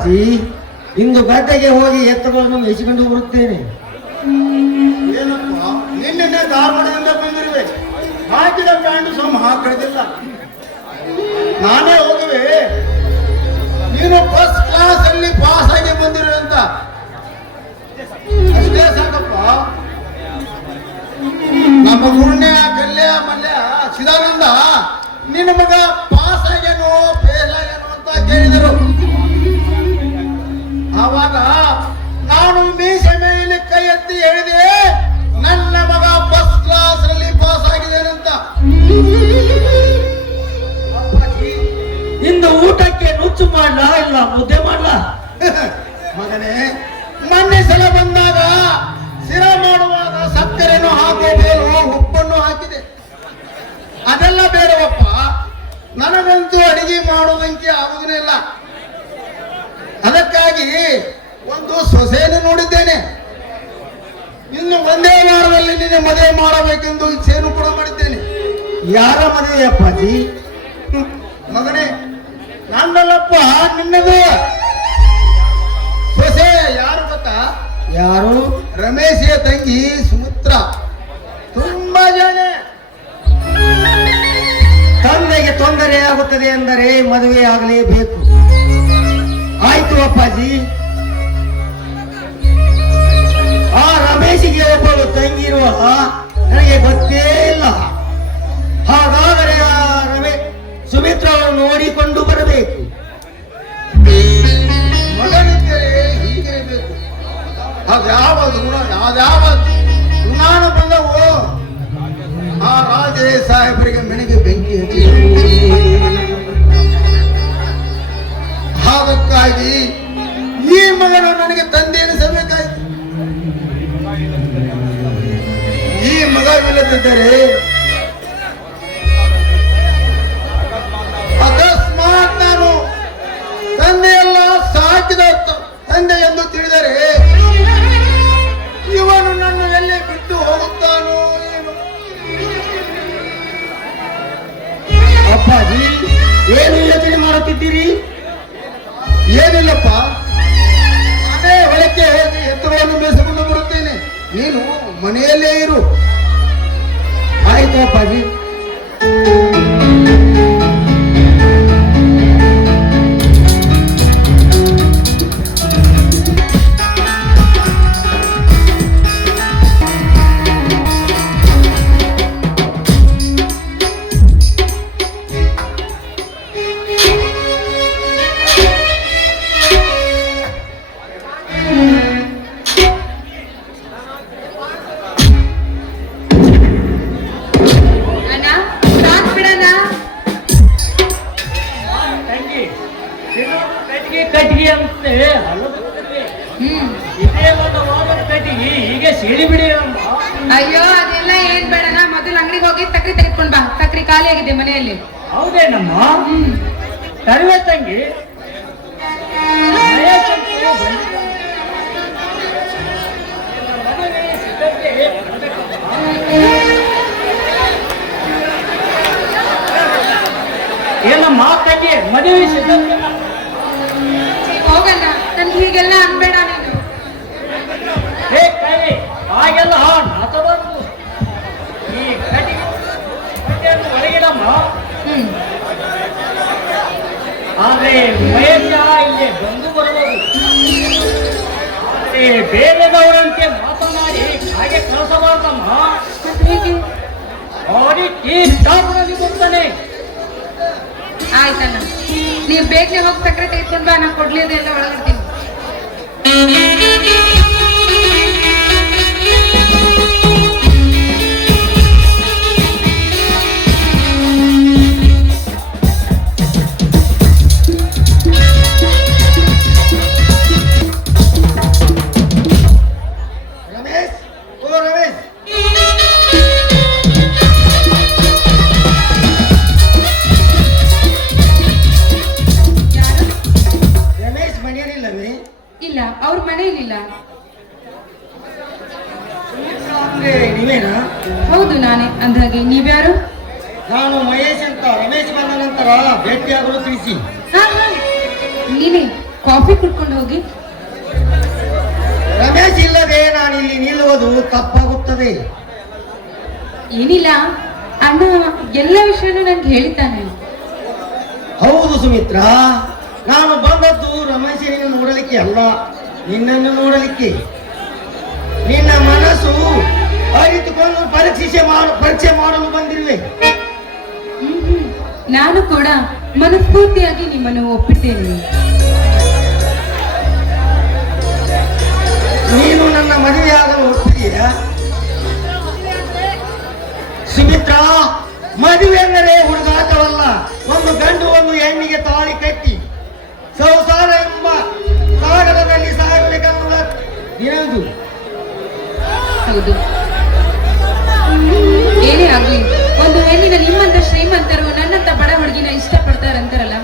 ಅಪ್ಪಾಜಿ, ಇಂದು ಗದ್ದೆಗೆ ಹೋಗಿ ಎತ್ತುಗಳನ್ನು ಮೇಯಿಸಿಕೊಂಡು ಬರುತ್ತೇನೆ. ಏನಪ್ಪ, ನಿನ್ನೆ ಧಾರವಾಡದಿಂದ ಬಂದಿರುವೆ. ಹಾಕಿದ ಪ್ಯಾಂಡು ಸಮ ಹಾಕಿಡಿದಿಲ್ಲ. ನಾನೇ ಹೋಗುವೆ, ನೀನು ಫಸ್ಟ್ ಕ್ಲಾಸ್ ಅಲ್ಲಿ ಪಾಸ್ ಆಗಿ ಬಂದಿರುವೆ ಅಂತ ಅಷ್ಟೇ ಸಾಕಪ್ಪ. ನಮ್ಮ ಗುರುಣ್ಯ ಕಲ್ಯ ಮಲ್ಯ ಚಿದಾನಂದ ನಿನ್ನ ಮಗ ಪಾಸ್ ಆಗ್ಯಾನೋ ಫೇಲ್ ಆಗ್ಯಾನೋ ಅಂತ ಕೇಳಿದರು. ಆವಾಗ ನಾನು ಮೀಸೆ ಮೇಲೆ ಕೈ ಎತ್ತಿ ಹೇಳಿದೆ, ನನ್ನ ಮಗ ಫಸ್ಟ್ ಕ್ಲಾಸ್ ಅಲ್ಲಿ ಪಾಸ್ ಆಗಿದ್ದೇನಂತ. ಇಂದು ಊಟಕ್ಕೆ ನುಚ್ಚು ಮಾಡ್ಲಾ ಇಲ್ಲ ಮುದ್ದೆ ಮಾಡ್ಲಾ? ಮಗನೇ, ಮೊನ್ನೆ ಸಲ ಬಂದಾಗ ಸಿರ ಮಾಡುವಾಗ ಸಕ್ಕರೆನೂ ಹಾಕೋಬೇರು, ಉಪ್ಪನ್ನು ಹಾಕಿದೆ. ಅದೆಲ್ಲ ಬೇಡವಪ್ಪ, ನನಗಂತೂ ಅಡಿಗೆ ಮಾಡುವಂತೆ ಆಗುವುದೇ ಇಲ್ಲ. ಅದಕ್ಕಾಗಿ ಒಂದು ಸೊಸೆಯನ್ನು ನೋಡಿದ್ದೇನೆ. ಇನ್ನು ಒಂದೇ ವಾರದಲ್ಲಿ ನಿನ್ನೆ ಮದುವೆ ಮಾಡಬೇಕೆಂದು ಇಚ್ಛೆಯನ್ನು ಕೂಡ ಮಾಡಿದ್ದೇನೆ. ಯಾರ ಮದುವೆ ಅಪ್ಪಾಜಿ? ಮಗನೇ, ನನ್ನಲ್ಲಪ್ಪ, ನಿನ್ನದು. ಸೊಸೆ ಯಾರು ಗೊತ್ತಾ? ಯಾರು? ರಮೇಶಿಯ ತಂಗಿ ಸುಮಿತ್ರ. ತುಂಬಾ ಜನ. ತಂದೆಗೆ ತೊಂದರೆ ಆಗುತ್ತದೆ ಎಂದರೆ ಮದುವೆ ಆಗಲೇಬೇಕು. ಆಯ್ತು ಅಪ್ಪಾಜಿ. ಆ ರಮೇಶಿಗೆ ಒಬ್ಬಳು ತಂಗಿ ಇರುವ ನನಗೆ ಗೊತ್ತೇ ಇಲ್ಲ. ಹಾಗಾದರೆ ಆ ಸುಮಿತ್ರವನ್ನು ನೋಡಿಕೊಂಡು ಬರಬೇಕು. ಮಗನಿದ್ದರೆ ಹೀಗಿರಬೇಕು. ಅದ್ಯಾವ ಋಣಾನು ಬಂದವು ಆ ರಾಜೇ ಸಾಹೇಬರಿಗೆ ಮೆಣಿಗೆ ಬೆಂಕಿ ಹಚ್ಚಿ. ಅದಕ್ಕಾಗಿ ಈ ಮಗನು ನನಗೆ ತಂದೆ ಎನಿಸಬೇಕಾಯಿತು. ಈ ಮಗವಿಲ್ಲದಿದ್ದರೆ ಅಕಸ್ಮಾತ್ ನಾನು ತಂದೆಯೆಲ್ಲ ಸಾಕಿದ ತಂದೆ ಎಂದು ತಿಳಿದರೆ ಇವನು ನನ್ನ ಎಲ್ಲೇ ಬಿಟ್ಟು ಹೋಗುತ್ತಾನೋ ಏನು? ಅಪ್ಪಾಜಿ, ಏನು ಯೋಚನೆ ಮಾಡುತ್ತಿದ್ದೀರಿ? ಏನಿಲ್ಲಪ್ಪ, ಅದೇ ಹೊಲಕ್ಕೆ ಹೋಗಿ ಎತ್ತುಗಳನ್ನು ಮೇಯಿಸಿಕೊಂಡು ಬರುತ್ತೇನೆ. ನೀನು ಮನೆಯಲ್ಲೇ ಇರು. ಆಯ್ತು ಅಪ್ಪಾಜಿ. ಕಟ್ಟಿಗೆ ಅಂತ ಇದೇ ಒಂದು ವಾರದ ಕಟ್ಟಿಗೆ ಹೀಗೆ ಸಿಡಿ ಬಿಡಿ. ಅಯ್ಯೋ ಅದೆಲ್ಲ ಏನ್ ಬೇಡನ, ಮೊದಲು ಅಂಗಡಿಗೆ ಹೋಗಿ ಸಕ್ರಿ ತೆಗೆದುಕೊಂಡ್ ಬಾ. ಸಕ್ರಿ ಖಾಲಿ ಆಗಿದೆ ಮನೆಯಲ್ಲಿ. ಹೌದೇನಮ್ಮ? ಕಡಿಮೆ ತಂಗಿ ಏನಮ್ಮ ತಂಗಿ ಮದುವೆ ಸಿದ್ಧತೆ? ಹೋಗಲ್ಲ, ನನ್ಗೆ ಹೀಗೆಲ್ಲ ಅನ್ಬೇಡ ನೀನು. ಹೇ ಕೈ, ಹಾಗೆಲ್ಲ ನಾಚಬಾರ್ದು. ಈ ಕಟ್ಟಿಗೆಯನ್ನು ಒಳಗಿಡಮ್ಮ. ಆದ್ರೆ ಮಹೇಶ ಇಲ್ಲಿ ಬಂದು ಬರಬಹುದು. ಆದ್ರೆ ಬೇರೆದವರಂತೆ ಮಾತನಾಡಿ ಹಾಗೆ ಕಳಿಸಬಾರ್ದಮ್ಮ. ಅವರಿ ಈ ಸ್ಟಾಫ್ನಲ್ಲಿ ಬರ್ತಾನೆ. ಆಯ್ತಣ್ಣ, ನೀವು ಬೇಗನೆ ಹೋಗಿ ಸಕ್ಕರೆ ತೆಗೆದುಕೊಂಡ್ ಬಾ. ನಾನು ಕೊಡ್ಲಿದೆ ಎಲ್ಲ ಒಳಗಿಡ್ತೀನಿ. ಇಲ್ಲ, ಅವ್ರ ಮನೆಯಲ್ಲಿಲ್ಲ. ನೀವೇನಾ? ಹೌದು, ನಾನೇ. ಅಂದಾಗೆ ನೀವ್ಯಾರು? ನಾನು ಮಹೇಶ್ ಅಂತ. ರಮೇಶ್ ಬಂದ ನಂತರ ಭೇಟಿಯಾಗಲು ತಿಳಿಸಿ. ನೀವೇ? ಕಾಫಿ ಕುಡ್ಕೊಂಡು ಹೋಗಿ. ರಮೇಶ್ ಇಲ್ಲದೆ ನಾನು ಇಲ್ಲಿ ನಿಲ್ಲುವುದು ತಪ್ಪಾಗುತ್ತದೆ. ಏನಿಲ್ಲ ಅಣ್ಣ, ಎಲ್ಲ ವಿಷಯನೂ ನನ್ಗೆ ಹೇಳಿದ್ದಾನೆ. ಹೌದು ಸುಮಿತ್ರಾ, ನಾನು ಬಂದದ್ದು ರಮೇಶನಿಗೆ ನೋಡಲಿಕ್ಕೆ ಅಲ್ಲ, ನಿನ್ನನ್ನು ನೋಡಲಿಕ್ಕೆ. ನಿನ್ನ ಮನಸ್ಸು ಅರಿತುಕೊಂಡು ಪರೀಕ್ಷೆ ಮಾಡಲು ಬಂದಿರುವೆ. ನಾನು ಕೂಡ ಮನಸ್ಫೂರ್ತಿಯಾಗಿ ನಿಮ್ಮನ್ನು ಒಪ್ಪಿದ್ದೇನೆ. ನೀನು ನನ್ನ ಮದುವೆಯಾಗಲು ಒಪ್ಪಿದೆಯಾ? ಸುಮಿತ್ರಾ, ಮದುವೆ ಎಂದರೆ ಹುಡುಗಾಟವಲ್ಲ. ಒಂದು ಗಂಡು ಒಂದು ಹೆಣ್ಣಿಗೆ ತಾಳಿ ಕಟ್ಟಿ ಸಂಸಾರ ಎಂಬ ಸಾಗರದಲ್ಲಿ ಸಾಗಬೇಕನ್ನುವ ದಿನದು. ಹೌದು, ಏನೇ ಆಗ್ಲಿ, ಒಂದು ಹೆಣ್ಣಿನ ನಿಮ್ಮಂತ ಶ್ರೀಮಂತರು ನನ್ನಂತ ಬಡ ಹುಡುಗಿನ ಇಷ್ಟಪಡ್ತಾರಂತಾರಲ್ಲ,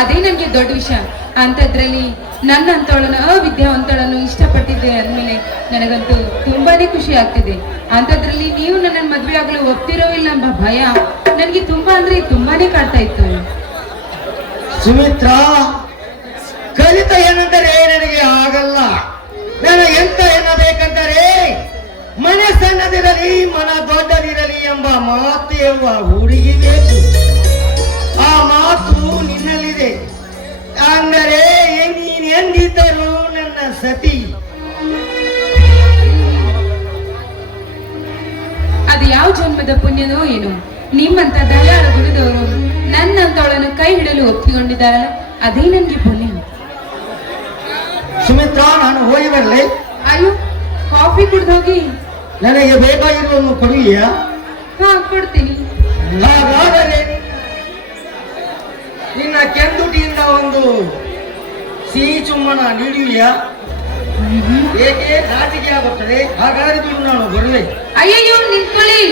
ಅದೇ ನನ್ಗೆ ದೊಡ್ಡ ವಿಷಯ. ಅಂತದ್ರಲ್ಲಿ ನನ್ನಂತವಳನ್ನು, ಅವಿದ್ಯಾವಂತಳನ್ನು ಇಷ್ಟಪಟ್ಟಿದ್ದೆ ಅಂದ್ಮೇಲೆ ನನಗಂತೂ ತುಂಬಾನೇ ಖುಷಿ ಆಗ್ತಿದೆ. ಅಂತದ್ರಲ್ಲಿ ನೀವು ನನ್ನ ಮದ್ವೆ ಆಗಲು ಒಪ್ತಿರೋ ಇಲ್ಲ ಎಂಬ ಭಯ ನನಗೆ ತುಂಬಾನೇ ಕಾಡ್ತಾ ಇತ್ತು. ಸುಮಿತ್ರಾ, ಕಲಿತ ಏನಂದರೆ ನನಗೆ ಆಗಲ್ಲ. ನಾನು ಎಂತ ಎನ್ನಬೇಕಂದರೆ ಮನೆ ಸಣ್ಣದಿರಲಿ ಮನ ದೊಡ್ಡದಿರಲಿ ಎಂಬ ಮಾತು ಹೇಳುವ ಹುಡುಗಿ ಬೇಕು. ಆ ಮಾತು ನಿನ್ನಲ್ಲಿದೆ ಅಂದರೆ ನೀನು ಎಂದಿದ್ದರು ನನ್ನ ಸತಿ. ಅದು ಯಾವ ಜನ್ಮದ ಪುಣ್ಯನೋ ಏನೋ, ನಿಮ್ಮಂತ ದಯಾಳು ಗುರುದವರು ನನ್ನಂತವಳನ್ನು ಕೈ ಹಿಡಲು ಒಪ್ಪಿಕೊಂಡಿದ್ದಾರಲ್ಲ, ಅದೇ ನನ್ಗೆ ಪುಣ್ಯ. ಸುಮಿತ್ರಾ, ನಾನು ಹೋಗಿ ಬರಲಿ? ಅಯ್ಯೋ, ಕಾಫಿ ಕುಡ್ದು ಹೋಗಿ. ನನಗೆ ಬೇಕಾಗಿರುವನ್ನು ಕೊಡುವಿಯಾ? ಹಾ, ಕೊಡ್ತೀನಿ. ಹಾಗಾದರೆ ನಿನ್ನ ಕೆಂದುಟಿಯಿಂದ ಒಂದು ಸಿಹಿ ಚುಮ್ಮನ ನೀಡುವಿಯಾ? ಏಕೆ ನಾಚಿಕೆ ಆಗುತ್ತದೆ? ಹಾಗಾದರೆ ನಾನು ಬರುವೆ. ಅಯ್ಯಯ್ಯೋ, ನಿಂತ್ಕೊಳ್ಳಿ.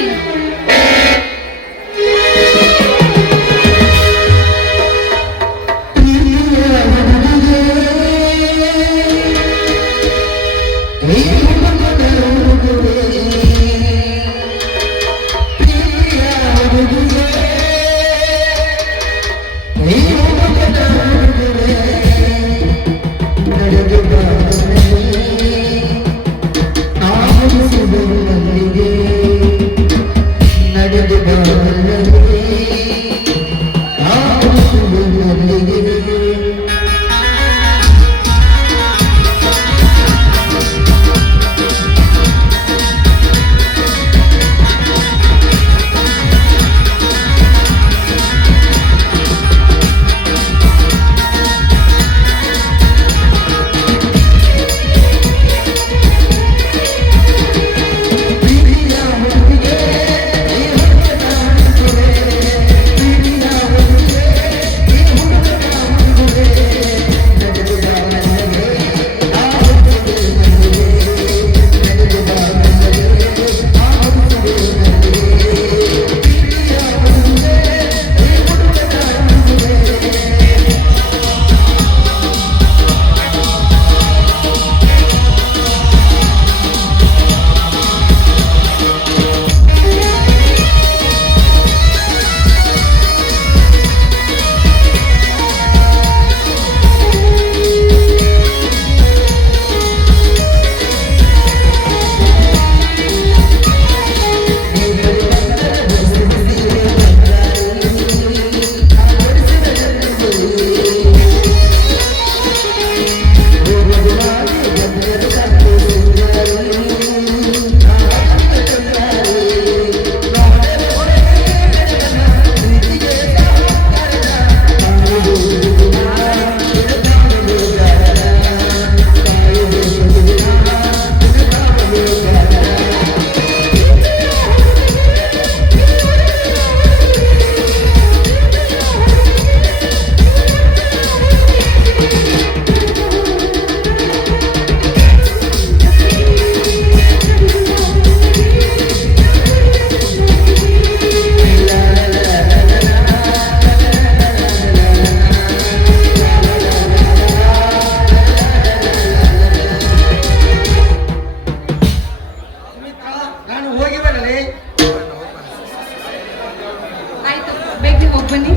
ಬೇಗ ಹೋಗಿ ಬನ್ನಿ.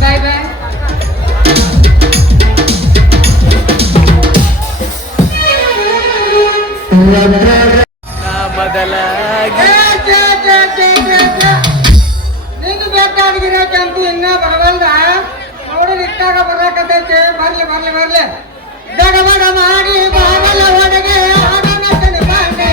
ಬಾಯ್ ಬಾಯ್. ನೀನು ಬೇಕಾಗಿರಕ್ಕಂತೂ ಇನ್ನ ಬರವಲ್ದ ನೋಡಿ ಇಟ್ಟಾಗ ಬರಕತ್ತೈತೆ ಬರ್ಲಿ ಬರ್ಲಿ ಬರ್ಲಿ ದಡ ಬಡ ಮಾಡಿ ಬಾಗಲ ಒಳಗೆ ಆಡನತನ ಬಾಂಡೆ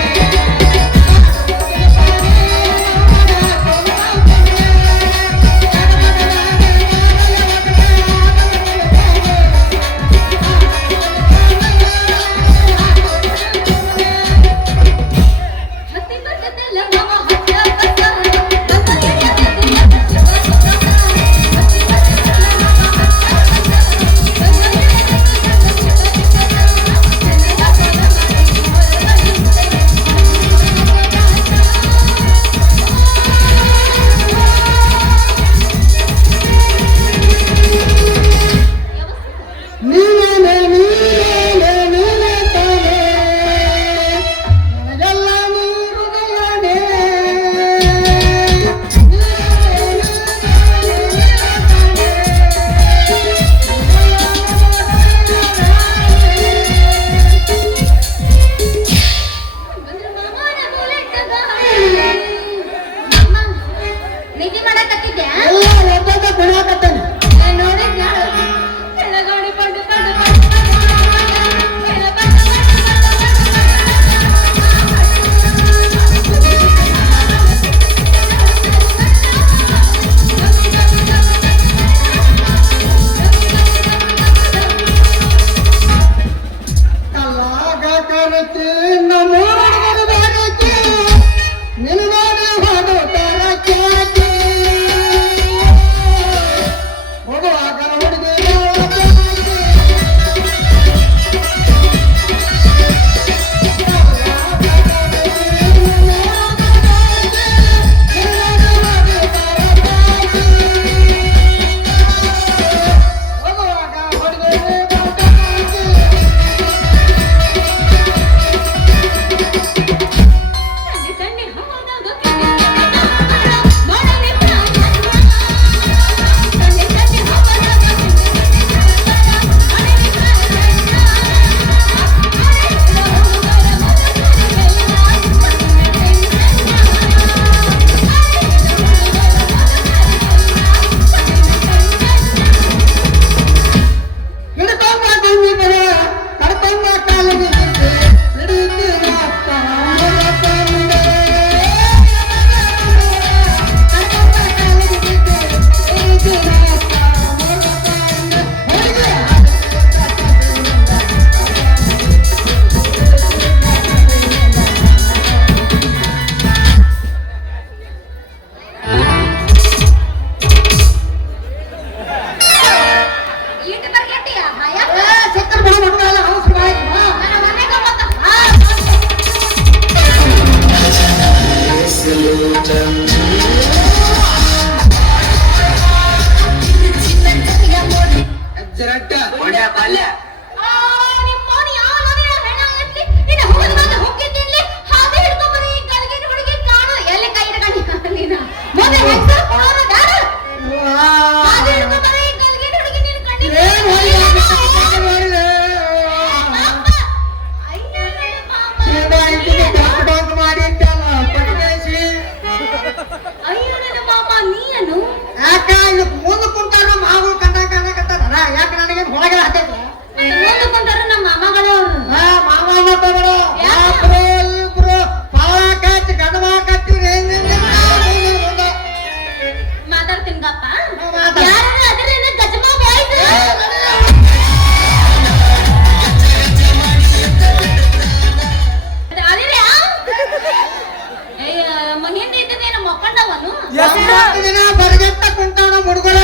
ಬರಗೆಟ್ಟ ಕುಂತಾನ ಮುಡುಗರ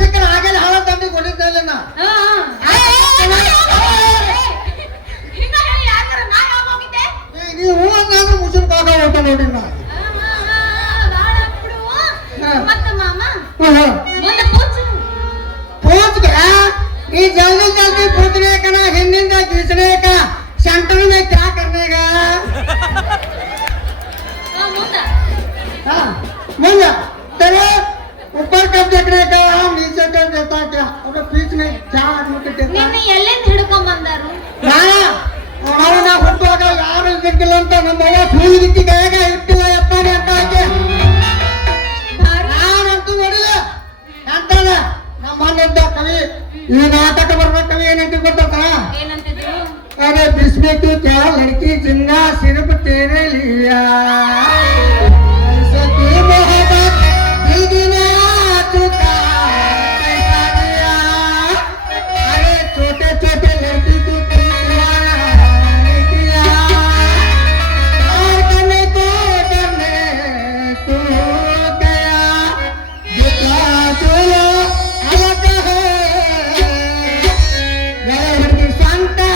ಸಿಕ್ಕರ ಹಾಗೆಲ್ಲ ಹಾಳ ತಂಡಿ ಕೊಟ್ಟಿದ್ದಲ್ಲ ನಾ ನೀವು ಹಂಗಾದ್ರೆ ಮುಸುಲ್ ಕಾಕ ಊಟ ನೋಡಿ ನಾ पूछ ये जल्दी जल्दी पूछने का ना हिंदी का खींचने का सेंटर में क्या करने का मुझे तेरे ऊपर कब देखने का नीचे कब देता क्या और बीच में क्या आदमी के देता ನಿನ್ನೆ ಎಲ್ಲಿಂದ ಹಿಡ್ಕೊಂಡ್ ಬಂದಾರು ಅವನ ಹುಟ್ಟುವಾಗ ಯಾರು ಇದ್ದಿಲ್ಲ ಅಂತ ನಮ್ಮ ಅವ್ವ ಸೂಲಿದಿಕ್ಕಿ ಕೈಯಾಗ ಇಟ್ಟಿಲ್ಲ ಯಪ್ಪಾನೆ ಅಂತ ಆಕೆ ನಾನಂತೂ ನೋಡಿಲ್ಲ ಅಂತದ ನಮ್ಮ ಮನೆಯಿಂದ ಕವಿ ಈ ನಾಟಕ ಬರ್ಬೇಕು ಕವಿ ಏನಂತ ಗೊತ್ತ ಏನಂತಿದ್ರು? अरे जिसमें तू क्या लड़की जिंदा सिर्फ तेरे लिया ऐसे की मोहब्बत दिल दिया तू का पैसा दिया अरे छोटे छोटे लड़की को दीवाना किया और करने को करने तू गया जितना चलो अलग है लड़की संता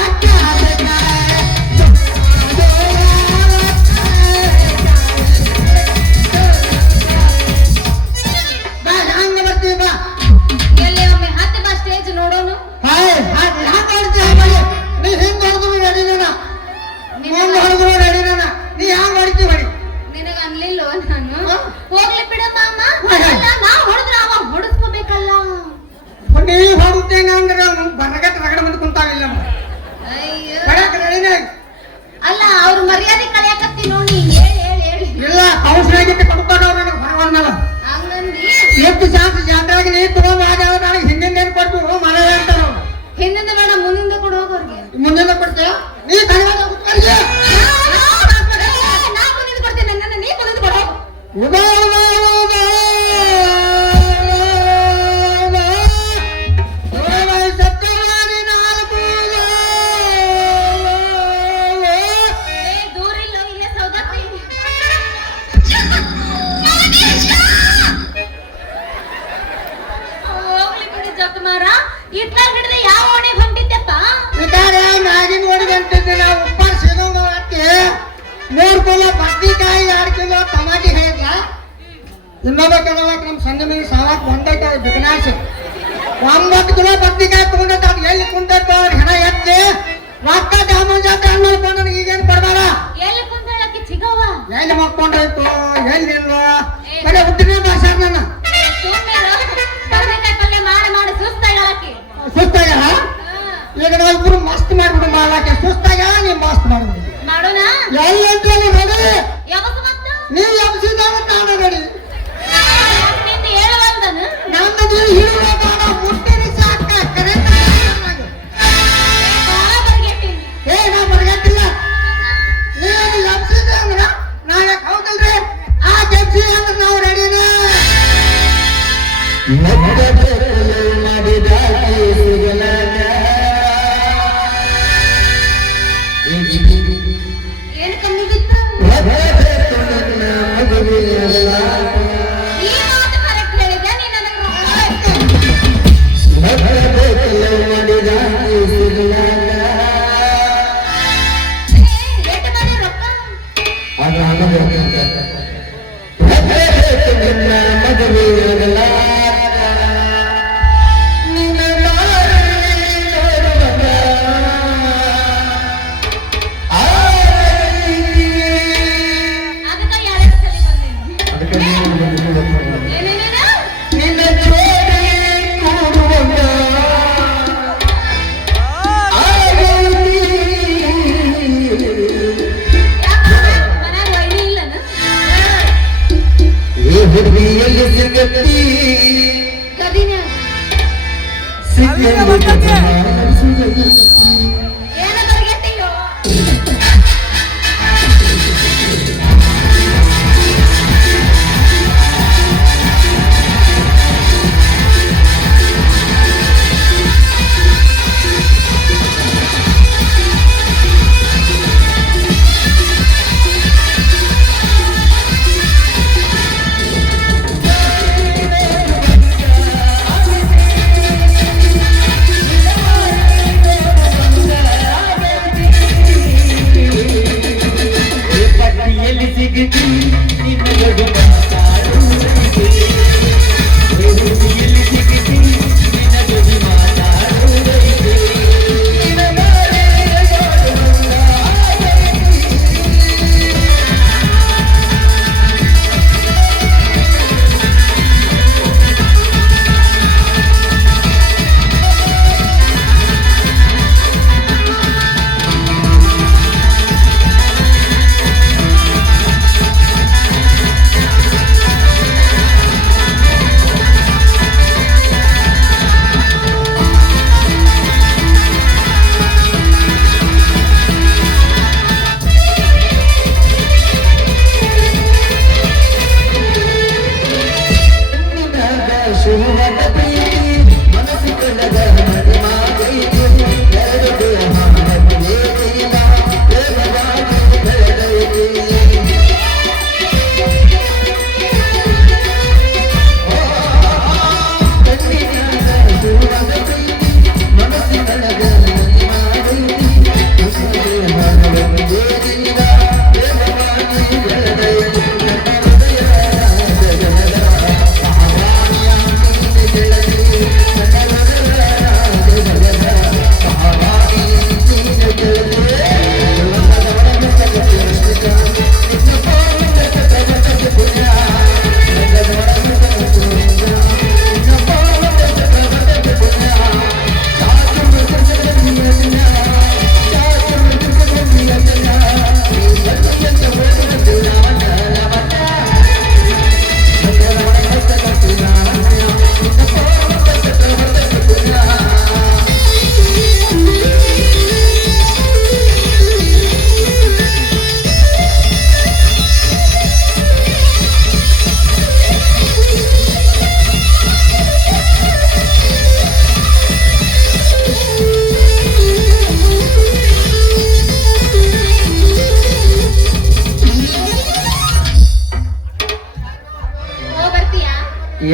ಎಲ್ಲಿ ಒಮ್ಮೆ ಹತ್ತು ಬಾ ಸ್ಟೇಜ್ ನೋಡೋನು. ನಿನಗ ಅನ್ಲಿಲ್ವ ನಾನು? ಹೋಗ್ಲಿ ಬಿಡಮ್ಮ ಅಮ್ಮ. ಅಲ್ಲ, ನಾ ಹೊಡೆದ್ರ ಅವ ಹೊಡೆಸ್ಕೋಬೇಕಲ್ಲ. ನೀ ಹೊಡುತ್ತೇನೆ ಅಂದ್ರೆ ಬರಗಟ್ಟ ರಗಡ ಮಂದಿ ಕುಂತಾವಿಲ್ಲ ಅಯ್ಯೋ. ರೆಡಿನೇ ಅಲ್ಲ, ಅವ್ರ ಮರ್ಯಾದೆ ಕಳೆಯಕತ್ತಿ ನೋಡಿ. ಹೇಳಿ ಇಲ್ಲ ಔಷಧಿಗೆ ಕೊಡ್ಕೊಂಡವ್ರು ನನಗೆ ಹೊರವನ್ನಲ್ಲ ಹಂಗಂದಿ. ಎಷ್ಟು ಶಾಸ್ತ್ರ ಜಾತ್ರೆಗೆ ನೀ ತಗೊಂಡ್ ನನಗೆ ಹಿಂದಿನ ಏನ್ ಕೊಟ್ಟು ಮನೆ ಹೇಳ್ತಾರ ಹಿಂದಿಂದ ಬೇಡ, ಮುಂದಿಂದ ಕೊಡು ಹೋಗೋರ್ಗೆ. ಮುಂದಿನ ಕೊಡ್ತೇವ ನೀ ಕಡಿಮೆ ನಾ ಮುಂದಿಂದ ಕೊಡ್ತೇನೆ, ನನ್ನ ನೀ ಮುಂದಿಂದ ಕೊಡು. ದೂರಿಲ್ಲ ಇಲ್ಲೇ ಸೌದತ್ತಿ. ಹೋಗ್ಲಿ ಬಿಡಿ ಜಕ್ಕಮಾರ. ಇಟ್ಲಾಗ ಹಿಡಿದ ಯಾವ ಓಣಿ ಹೊಂಟಿದ್ದೆಪ್ಪ? ಮ್ಯಾಗಿನ ನೋಡಿ ಗಂಟಿದ್ದೆ ನಾವು ಉಪ್ಪಾರ ಸಿಗೋಂಗ ಹಾಕಿ 3 ಕಿಲೋ ಬದ್ನಿಕಾಯಿ 2 ಕಿಲೋ ಟಮಾಟಿ ಹೇಳಿದ್ಲ ಇನ್ನೊಬ್ಬಕ್ಕೆ ನಮ್ಮ ಸಂಘ ಮೇಲೆ ಸಾಲಕ್ಕೆ ಒಂದೈತೆ ಬಿಕನಾಸಿ 9 ಕಿಲೋ ಬದ್ನಿಕಾಯಿ ತಗೊಂಡೈತೆ. ಅದು ಎಲ್ಲಿ ಕುಂತೈತೆ ಅವ್ರ ಹೆಣ ಎತ್ತಿ ರೊಕ್ಕ ಜಾಮೂನ್ ಜಾತ್ರೆ ಮಾಡ್ಕೊಂಡು ನನಗೆ ಈಗೇನು ಕೊಡ್ಬಾರ ಎಲ್ಲಿ ಕುಂತಾಳಕ್ಕೆ ಚಿಗವ್ವ? ಎಲ್ಲಿ ಮಕ್ಕೊಂಡಾಯ್ತು ಎಲ್ಲಿಲ್ಲ ಕಡೆ ಹುಟ್ಟಿನ ಭಾಷೆ ನನ್ನ ಸುಮ್ಮನೆ ಬದನೆಕಾಯಿ ಪಲ್ಯ ಮಾಡಿ ಸುಸ್ತಾಳಕ್ಕೆ. ಸುಸ್ತಾಗ ಈಗ ನಾವಿಬ್ರು ಮಸ್ತ್ ಮಾಡ್ಬಿಡು ಮಾಡಕ್ಕೆ ಸುಸ್ತಾಗ ನೀವು ಮಸ್ತ್ ಮಾಡ್ಬಿಡು ಮಾಡೋಣ. ಎಲ್ಲಿ ಅಂತ ಹೇಳಿ ನೋಡಿ ಯಾವತ್ತು ಮತ್ತೆ ನೀವು ಎಬ್ಸಿದಾಗ ನಾನು ನೋಡಿ ನಿಂದು ಹೇಳುವಂದನು ನನ್ನ ನೀವು ಹಿಡಿದಾಗ ಮುಟ್ಟಿರಿ ಸಾಕ ಕರೆಕ್ಟ್ ಬಹಳ ಬರ್ಗೆಟ್ಟಿನಿ. ನಾ ಬರ್ಗಟ್ಟಿಲ್ಲ ನೀವು ಎಬ್ಸಿದ ಅಂದ್ರ ನಾಳೆ ಹೌದಲ್ರಿ ಆ ಕೆಬ್ಸಿ ಅಂದ್ರೆ ನಾವು ರೆಡಿನ ಏನು ಕಮ್ಮಿ ಬಿತ್ತು? ಈ ಮಾತು ಕರೆಕ್ಟ್ ಹೇಳಿದ್ಯಾ ನೀ ನನಗೆ ಎಷ್ಟು ಬಂದ ರೊಕ್ಕ? ಅದಕ್ಕೆ 2 ಸಲ ಬಂದೀನಿ. ಏನೇನೇನು? ಮನ್ಯಾಗ ವೈನಿ ಇಲ್ಲನ? ಕದಿನ ಏನು ಬರ್ಗೆಟ್ಟಿಯೋ?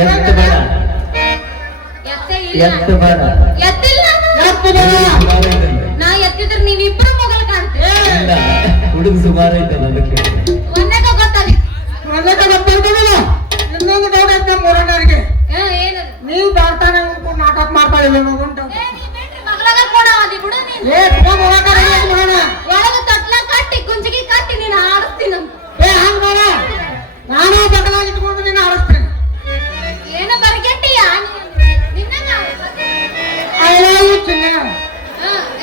ಎತ್ತ ಬೇಡ ಎತ್ತೇ ಇಲ್ಲ. ಎತ್ತ ಬೇಡ ಎತ್ತಿಲ್ಲ ನಾನು. ಎತ್ತು ಬೇಡ. ಸುಮಾರು ಐತಲ್ಲ. ನಾ ಎತ್ತಿದ್ರೆ ನೀವಿಬ್ರು ಮೊಗಲ್ ಕಾಣ್ತೀವಿ. ಇಲ್ಲ ಹುಡುಗ ಸುಮಾರು ಐತಲ್ಲ ಅದಕ್ಕೆ ಒಂದೇಗ ಗೊತ್ತಾಗಿ ಒಳ್ಳೆದ ಗೊತ್ತಿರ್ತದಲ್ಲ. ಇನ್ನೊಂದು ಡೌಟ್ ಐತೆ ನಮ್ಮ ಊರಣ್ಣವ್ರಿಗೆ. ಏನದು? ನೀವು ದಾಟಾನೆ ಉಳ್ಕೊಂಡು ನಾಟಕ ಮಾಡ್ತಾ ಇದ್ದೀವಿ ಮಗುಂಟು. ಏ, ನೀ ಬಿಡ್ರಿ, ಮಗ್ಳಾಗ ಕೊಡ ಅದಿ ಬಿಡು ನೀನು. ಏ ತಗೊಂಡ್ ಹೋಗಕ್ಕಾರ ಏನ್ ಮಾಡೋಣ? ಒಳಗ ತಟ್ಲ ಕಟ್ಟಿ ಗುಂಜಿಗೆ ಕಟ್ಟಿ ನೀನು ಆಡಿಸ್ತೀನಿ ಅಂತ. ಏ ಹಂಗ ಬೇಡ. ನಾನು ಬದಲಾಗಿ ಇಟ್ಕೊಂಡು ನೀನು ಆಡಿಸ್ತೀನಿ. ಏನು ಬರ್ಗೆಟ್ಟಿಯ ನಿನ್ನ ಐ ಲವ್ ಯು ಚಿನ್ನ.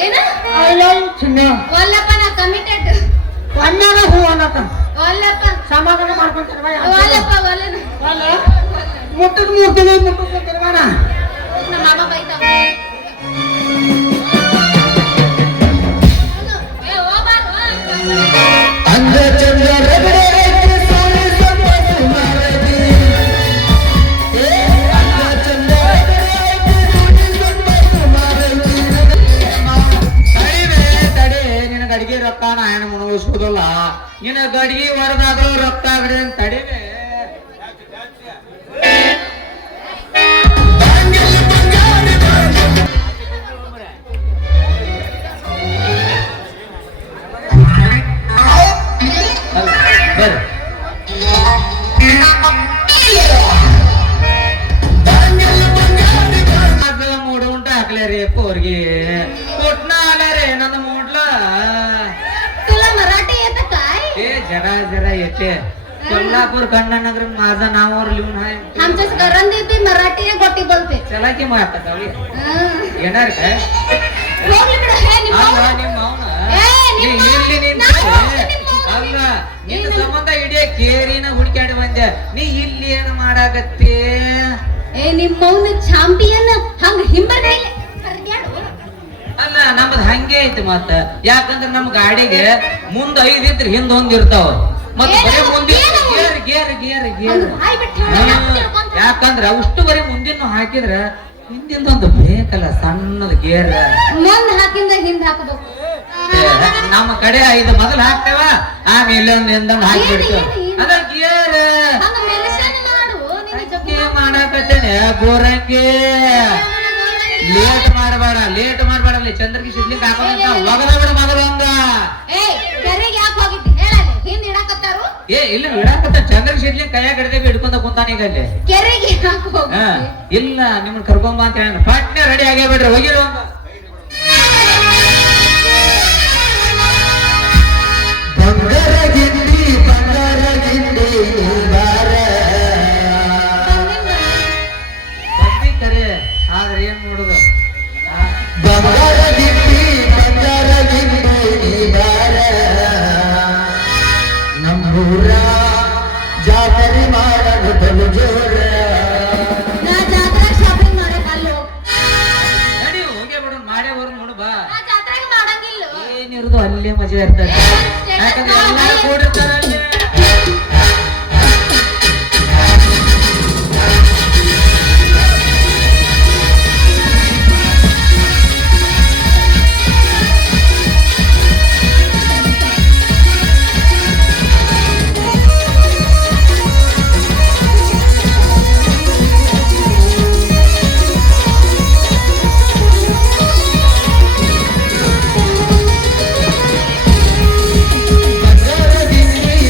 ಏನ ಐ ಲವ್ ಯು ಚಿನ್ನ. ಒಲ್ಲಪ್ಪ ನಾ ಕಮಿಟೆಡ್. ಒಂದಾಗ ಹೂ ಅನ್ನತ್ತ ಒಲ್ಲಪ್ಪ ಸಮಾಧಾನ ಮಾಡ್ಕೊಂತೀರ ಒಲ್ಲಪ್ಪ ಒಲ್ಲನ ಮುಟ್ಟದ್ ಮುಟ್ಟಿದ ಮುಟ್ಟಿರ್ಬೇಡ. ನಮ್ಮ ಮಾಮ ಬೈತಾವ. ಏ ಹೋಗ್ಬಾರ್ದು. ಅಂದ ಚಂದ ರಗಡೆ ರೈತೆ ಸೋನೆ ಸಂಪ ಸುಮಾರೈತಿ. ಏ ಅಂದ ಚಂದ ರಗಡೆ ರೈತೆ ಸೋನೆ ಸಂಪ ಸುಮಾರೈತಿ. ತಡಿ ನಿನಗೆ ಅಡಿಗೆ ರೊಕ್ಕ ನಾ ಏನು ಮುಣಗಿಸ್ಬೋದಲ್ಲ. ನಿನ್ನ ಗಡಿಗೆ ಹೊರದಾದ್ರೂ ರೊಕ್ಕ ಆಗಡೆ ಅಂತ ತಡಿವೆ. ಬರ್ರಿ. ಮೂಡು ಉಂಟ ಹಾಕ್ಲೆ ರೀ ಪೋರ್ಗಿ ಕೊಟ್ನ ಅಲ್ಲ ರೀ ನನ್ನ ಮೂಡ್ಲ तुला मराठी येतं काय? ए जरा जरा येते कोल्हापूर कन्नानगर माझं नावावर लिहून आहे आमच्या घरांनी बी मराठी गोटी बोलते. चला की मग आता जाऊया हं. येणार काय ಹೋಗ್ಲಿ ಬಿಡು, ಹೇ ನಿಮ್ಮ ಅಲ್ಲ ಅವ್ವ. ನಿಮ್ಮ ಅವನ ಏ, ನಿಮ್ಮ ಇಲ್ಲಿ ಅವ್ವ. ನಿಂತ ನಾನು ನಿಮ್ಮ ಅವ್ವ. ಅಲ್ಲ ನಿನ್ನ ಸಂಬಂಧ ಇಡೀ ಕೇರಿನ ಹುಡುಕಾಡಿ ಬಂದೆ ನೀ ಇಲ್ಲಿ ಏನು ಮಾಡಾಕತ್ತಿ ಏ ನಿಮ್ಮವ್ನ ಚಾಂಪಿಯನ್ ಹಂಗ ಹಿಂಬರ್ದೈಲೆ ಕರ್ಗ್ಯಾಡು. ಅಲ್ಲ ನಮ್ದು ಹಂಗೆ ಐತಿ ಮತ್ತ ಯಾಕಂದ್ರ ನಮ್ ಗಾಡಿಗೆ ಮುಂದ್ 5 ಇದ್ರ ಹಿಂದ್ 1 ಇರ್ತಾವ ಮತ್ತ ಬರೀ ಮುಂದಿನ ಗೇರ್ ಗೇರ್ ಗೇರ್ ಗೇರ್ ಹಂಗ ಹಾಯ್ ಬಿಟ್ಟು ತಿಳ್ಕೊಂತ. ಯಾಕಂದ್ರ ಅಷ್ಟು ಬರೀ ಮುಂದಿನ ಹಾಕಿದ್ರ ಹಿಂದಿಂದೊಂದು ಬೇಕಲ್ಲ ಸಣ್ಣದ ಗೇರ್ ಮುಂದ್ ಹಾಕಿಂದ ಹಿಂದ್ ಹಾಕಬೇಕು. ನಮ್ಮ ಕಡೆ 5 ಮೊದಲು ಹಾಕ್ತೇವ ಆಮೇಲೆ ಒಂದ್ ಹಾಕ್ಬಿಡ್ತೇವ ಅದ ಗೇರ್ ಹಂಗ ಮೆಲಸನ ಮಾಡು ನಿನ್ನ ಜೊತೆ. ಮಾಡಾಕತ್ತೇನೆ ಗೋರಂಗಿ ಲೇಟ್ ಮಾಡಬೇಡ ಅಲ್ಲಿ ಚಂದ್ರಗಿ ಸಿದ್ಲಿಂಗ್ ಹಾಕೋದಂತ ಒಗದ ಬಿಡ ಮಗಳು ಹಂಗ ಏ ಕೆರೆಗೆ ಯಾಕೆ ಹೋಗಿದ್ದಿ ಹೇಳಲ್ಲ ಹಿಂದ್ ಇಡಕತ್ತಾರು. ಏ ಇಲ್ಲ ಬಿಡಾಕತ್ತ ಚಂದ್ರಗಿ ಸಿದ್ಲಿಂಗ್ ಕೈಯಾಗ ಹಿಡ್ದೇವಿ ಹಿಡ್ಕೊಂಡ ಕುಂತಾನ ಈಗ ಅಲ್ಲಿ ಕೆರೆಗೆ ಯಾಕೆ ಹೋಗಿ ಹಾ ಇಲ್ಲ ನಿಮ್ಮನ್ನ ಕರ್ಕೊಂಬ ಅಂತ ಹೇಳ ಪಟ್ನೆ ರೆಡಿ ಆಗೇ ಬಿಡ್ರಿ ಹೋಗಿರೋ ಬಂಗಾರ ಗಿಂಡಿ ಬಂದಿ ಕರೆ ಆದ್ರೆ ಏನ್ ನೋಡುದು ಬಂಗಾರ ಗಿಂಡಿ ಬಾರ ನಮ್ಮೂರ ಜಾತ್ರೆ ಮಾಡಲು ಬಲು ಜೋರ ನಾ ಜಾತ್ರೆ ಶಾಪಿಂಗ್ ಮಾಡಕ್ ಅಲ್ಲಿ ಹೋಗ್. ನಡಿ ಹೋಗೇ ಬಿಡು ಮಾಡೇ ಬರೋದು ನೋಡು ಬಾ ನಾ ಜಾತ್ರೆಗೆ ಮಾಡಂಗಿಲ್ಲ. ಏನಿರೋದು ಅಲ್ಲೇ ಮಜಾ ಇರ್ತದೆ ಯಾಕಂದ್ರೆ ಎಲ್ಲರೂ ಕೂಡಿರ್ತಾರ ಅಲ್ಲಿ ಬಂಗಾರ ಗಿಂಡಿ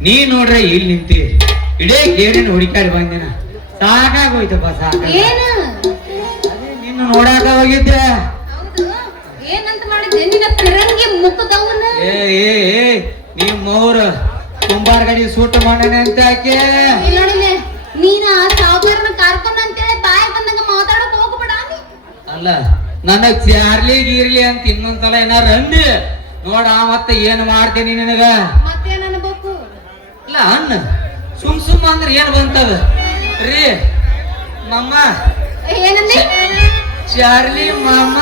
ನೀ ನೋಡ್ರೆ ಇಲ್ಲಿ ನಿಂತಿ ಇಡೇ ಗೇರಿನ ಹುಡುಕಾಡಿ ಬಂದಿನ ಸಾಕಾಗೋಯ್ತಪ್ಪ ಸಾಕ ಏನು ನಿನ್ನ ನೋಡಾಕ ಹೋಗಿದ್ದೆ ಹೌದು ಏನಂತ ಮಾಡಿದ್ದೆ ನಿನ್ನ ಪಿರಂಗಿ ಮುಖದವನ ಏ ಏ ಏ ನಿಮ್ಮವ್ರ ಕುಂಬಾರ ಗಡಿ ಸೂಟ್ ಮಾಡನೆ ಅಂತ ಯಾಕೆ ಇಲ್ಲಿ ನೋಡಿಲೆ ನೀನ ಆ ಸಾವುಕಾರನ ಕಾರ್ಕೊಂಡ್ ಅಂತೇಳಿ ಬಾಯಿ ಬಂದಂಗ ಮಾತಾಡಕ್ ಹೋಗ್ಬೇಡ ನೀ ಅಲ್ಲ ನನಗ್ ಚಾರ್ಲಿ ಗೀರ್ಲಿ ಅಂತ ಇನ್ನೊಂದ್ಸಲ ಏನಾರ ಅಂದಿ ನೋಡ ಮತ್ತೆ ಏನ್ ಮಾಡ್ತೀನಿ ನಿನಗ ಮತ್ತೇನ್ ಅನ್ಬೇಕು ಇಲ್ಲ ಅನ್ನ ಸುಮ್ ಅಂದ್ರೆ ಏನ್ ಬಂತದ ರೀ ಮಮ್ಮ ಏನಂದಿ ಚಾರ್ಲಿ ಮಾಮ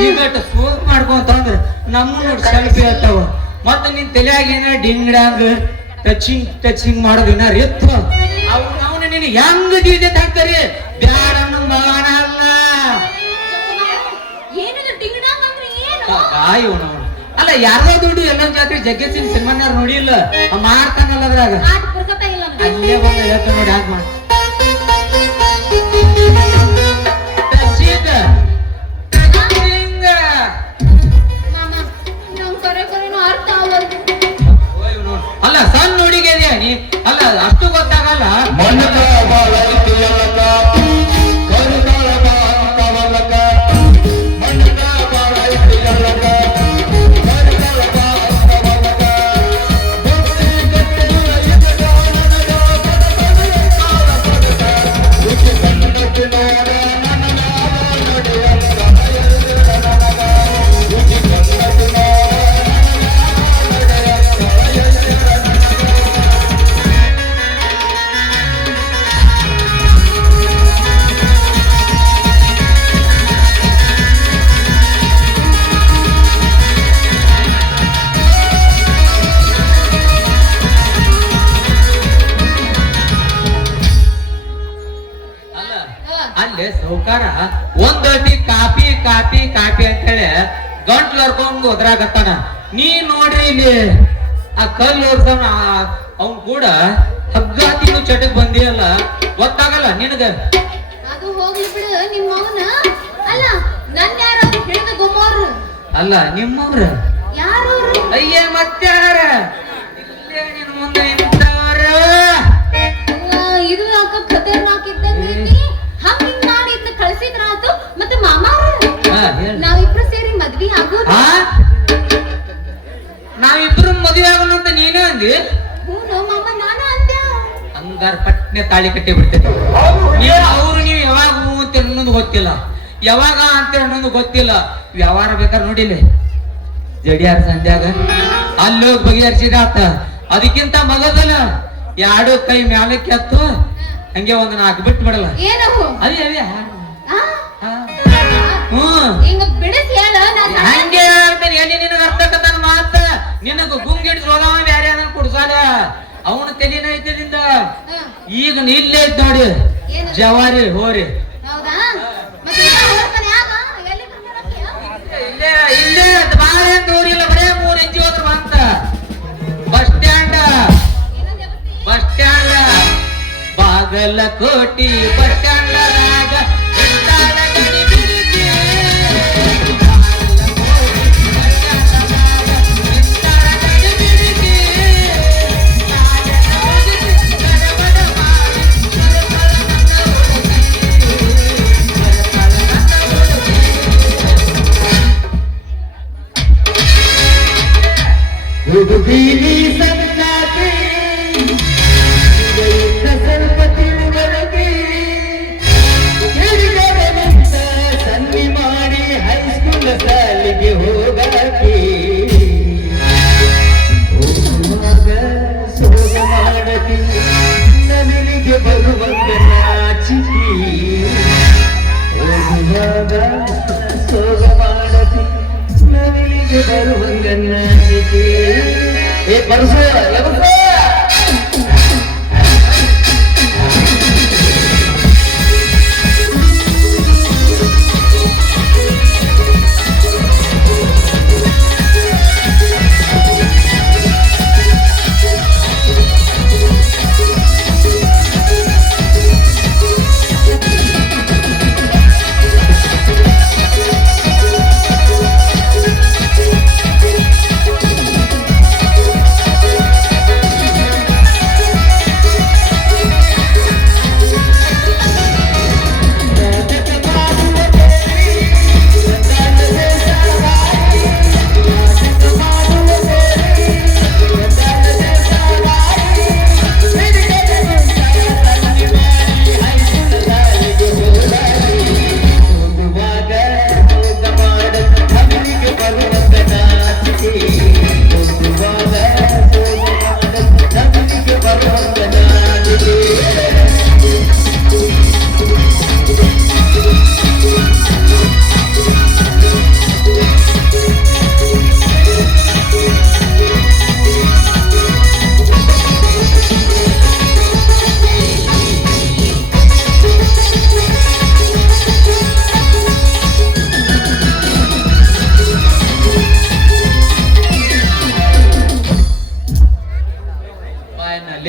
ಈಗಟ್ಟು ಸೋಪ್ ಮಾಡ್ಕೊಂತಂದ್ರ ನಮ್ಮ ನೋಡಿ ಸೆಲ್ಫಿ ಹೇಳ್ತಾವ ಮತ್ತ ನಿನ್ ತಲೆಯಾಗ ಏನ ಡಿಂಗ್ ಡಾಂಗ್ ಟಚಿಂಗ್ ಮಾಡೋದಿನ ರಿತ್ತು ಅವನ ನಿನ್ ಹೆಂಗ್ ದೀಜತ್ ಹಾಕ್ತಾರಿ ಬ್ಯಾಡ ನಮ್ಮ ಮಗನ ಅಲ್ಲ ಏನಿದು ಡಿಂಗಡಾಂಗ್ ಅಂದ್ರೆ ಏನು ಇವನವನು ಅಲ್ಲ ಯಾರ್ದೋ ದುಡ್ಡು ಎಲ್ಲೊಂದ್ ಜಾತ್ರೆ ಜಗ್ಗೇಶನ್ ಸಿನಿಮಾನ್ಯಾರ ನೋಡಿಲ್ಲ ಅವ ಮಾಡ್ತಾನಲ್ಲ ಅದ್ರಾಗ ಆಟ ಪುರ್ಸತ್ತಾಗಿಲ್ಲ ನನಗೆ. ಅಲ್ಲೇ ಬಂದ ಹೇಳ್ತಾನ ನೋಡಿ ಯಾಕೆ ಮಾಡಿ ಮಾಮ ನಮ್ ಕರೆನೂ ಅರ್ಥ ಆಗೋದು ಅಲ್ಲ ಸಣ್ಣ ಹುಡುಗಿ ಇದೆಯಾ ನೀ ಅಲ್ಲ ಅಷ್ಟು ಗೊತ್ತಾಗಲ್ಲ ಅಲ್ಲೇ ಸೌಕಾರ ಒಂದೊಟ್ಟಿ ಕಾಪಿ ಕಾಪಿ ಕಾಪಿ ಅಂತ ಹೇಳಿ ಗಂಟ್ಲು ಹರ್ಕೊಂಡು ಒದ್ರಾಗತ್ತಾನ ನೀ ನೋಡ್ರಿ ಇಲ್ಲಿ ಆ ಕಲ್ಲು ಓಡ್ಸೋಣ ಅವ್ನ್ ಕೂಡ ಹಗ್ಗಾತಿಗೂ ಚಟಕ್ ಬಂದಿಯಲ್ಲ ಗೊತ್ತಾಗಲ್ಲ ನಿನಗ ಅದು ಹೋಗ್ಲಿ ಬಿಡು ನಿಮ್ಮ ಅವನ ಅಲ್ಲ ನನ್ ಯಾರು ಹಿಡಿದ ಗುಮ್ಮೋರು ಅಲ್ಲ ನಿಮ್ಮವ್ರ ಯಾರು ಅವ್ರು? ಅಯ್ಯ ಮತ್ತಾರ ಇಲ್ಲೇ ನಿನ್ ಮುಂದೆ ಇಂಥವ್ರು ಇದು ಯಾಕ ಖತರ್ನಾಕ್ ಇದ್ದಂಗ್ ಐತಿ ಹಂಗ್ ಹಿಂಗ್ ಮಾಡಿ ಇದ್ನ ಕಳ್ಸಿದ್ರ ಆತು ಮತ್ತೆ ಮಾಮ ಹೇಳ್. ನಾವಿಬ್ರು ಸೇರಿ ಮದ್ವಿ ಆಗೋದು ಆ? ನಾವಿಬ್ರು ಮದುವೆ ಆಗೋಣ ಅಂತ ನೀನೇ ಅಂದಿ ಹೂನು ಮಾಮ ನಾನು ಅಂದೆ ಹಂಗಾರ ಪಟ್ನೆ ತಾಳಿ ಕಟ್ಟಿ ಬಿಡ್ತೈತಿ ಅವ್ರು ನೀವು ಯಾವಾಗ ಹೂ ಅಂತ ಅನ್ನೋದು ಗೊತ್ತಿಲ್ಲ ಯಾವಾಗ ಅಂತ ಅನ್ನೋದು ಗೊತ್ತಿಲ್ಲ ವ್ಯವಹಾರ ಬೇಕಾದ್ರೆ ನೋಡಿಲ್ಲ ಜಡಿಯಾರ ಸಂಧ್ಯಾಗ ಅಲ್ಲಿ ಹೋಗಿ ಬಗೆಹರಿಸಿದ ಆತ ಅದಕ್ಕಿಂತ ಮಗದಲ್ಲ ಎರಡು ಕೈ ಮ್ಯಾಲಕ್ಕೆ ಹತ್ತು ಹಂಗೆ ಒಂದು ನಾಲ್ಕು ಬಿಟ್ಟು ಬಿಡಲ್ಲ ಏನವು ಅದೇ ಅದೇ ಆ? ಹ್ಮ್ ಹಿಂಗ ಬಿಡಿಸಿ ಹೇಳ ನಾನು ಹಂಗೆ ಹೇಳ್ತೇನೆ ಎಲ್ಲಿ ನಿನಗ ಅರ್ಥಕತ್ತಾನ ಮಾತ ನಿನಗ ಗುಂಗಿಡ್ಸ್ ಹೋಗವ ಬ್ಯಾರೆ ಅದನ್ನ ಕುಡ್ಸಾಲ ಅವನ ತಲೆನ ಐತದಿಂದ ಈಗ ಇಲ್ಲೇ ಐತ್ ನೋಡಿ ಏನು? ಜವಾರಿ ಹೋರಿ ಹೌದಾ ಮತ್ತೆ ಈಗ ಹೊರತಾನೆ ಯಾಕ ಎಲ್ಲಿ ಕರ್ಕೊಂಡ್ ಇಲ್ಲೇ ಇಲ್ಲೇ ಬಾಳೆ ಅಂತ ಊರಿಲ್ಲ ಬರೇ 3 ಇಂಚಿ ಹೋದ್ರ ಅಂತ bus stand Bagalkot bus stand ಸನ್ನಿ ಮಾಡಿ ಹೈಸ್ಕೂಲ್ ಸಾಲಿಗೆ ಹೋಗಾಕಿ ಹೋಗುವಾಗ ಸೋಗ ಮಾಡತಿ ನವಿಲಿಗೆ ಬರುವಂಗ ನಾಚಿಕಿ ಹೋಗುವಾಗ ಸೋಗ ಮಾಡತಿ ನವಿಲಿಗೆ ಬರುವಂಗ ನಾಚಿಕಿ ಏ ಬರ್ಸ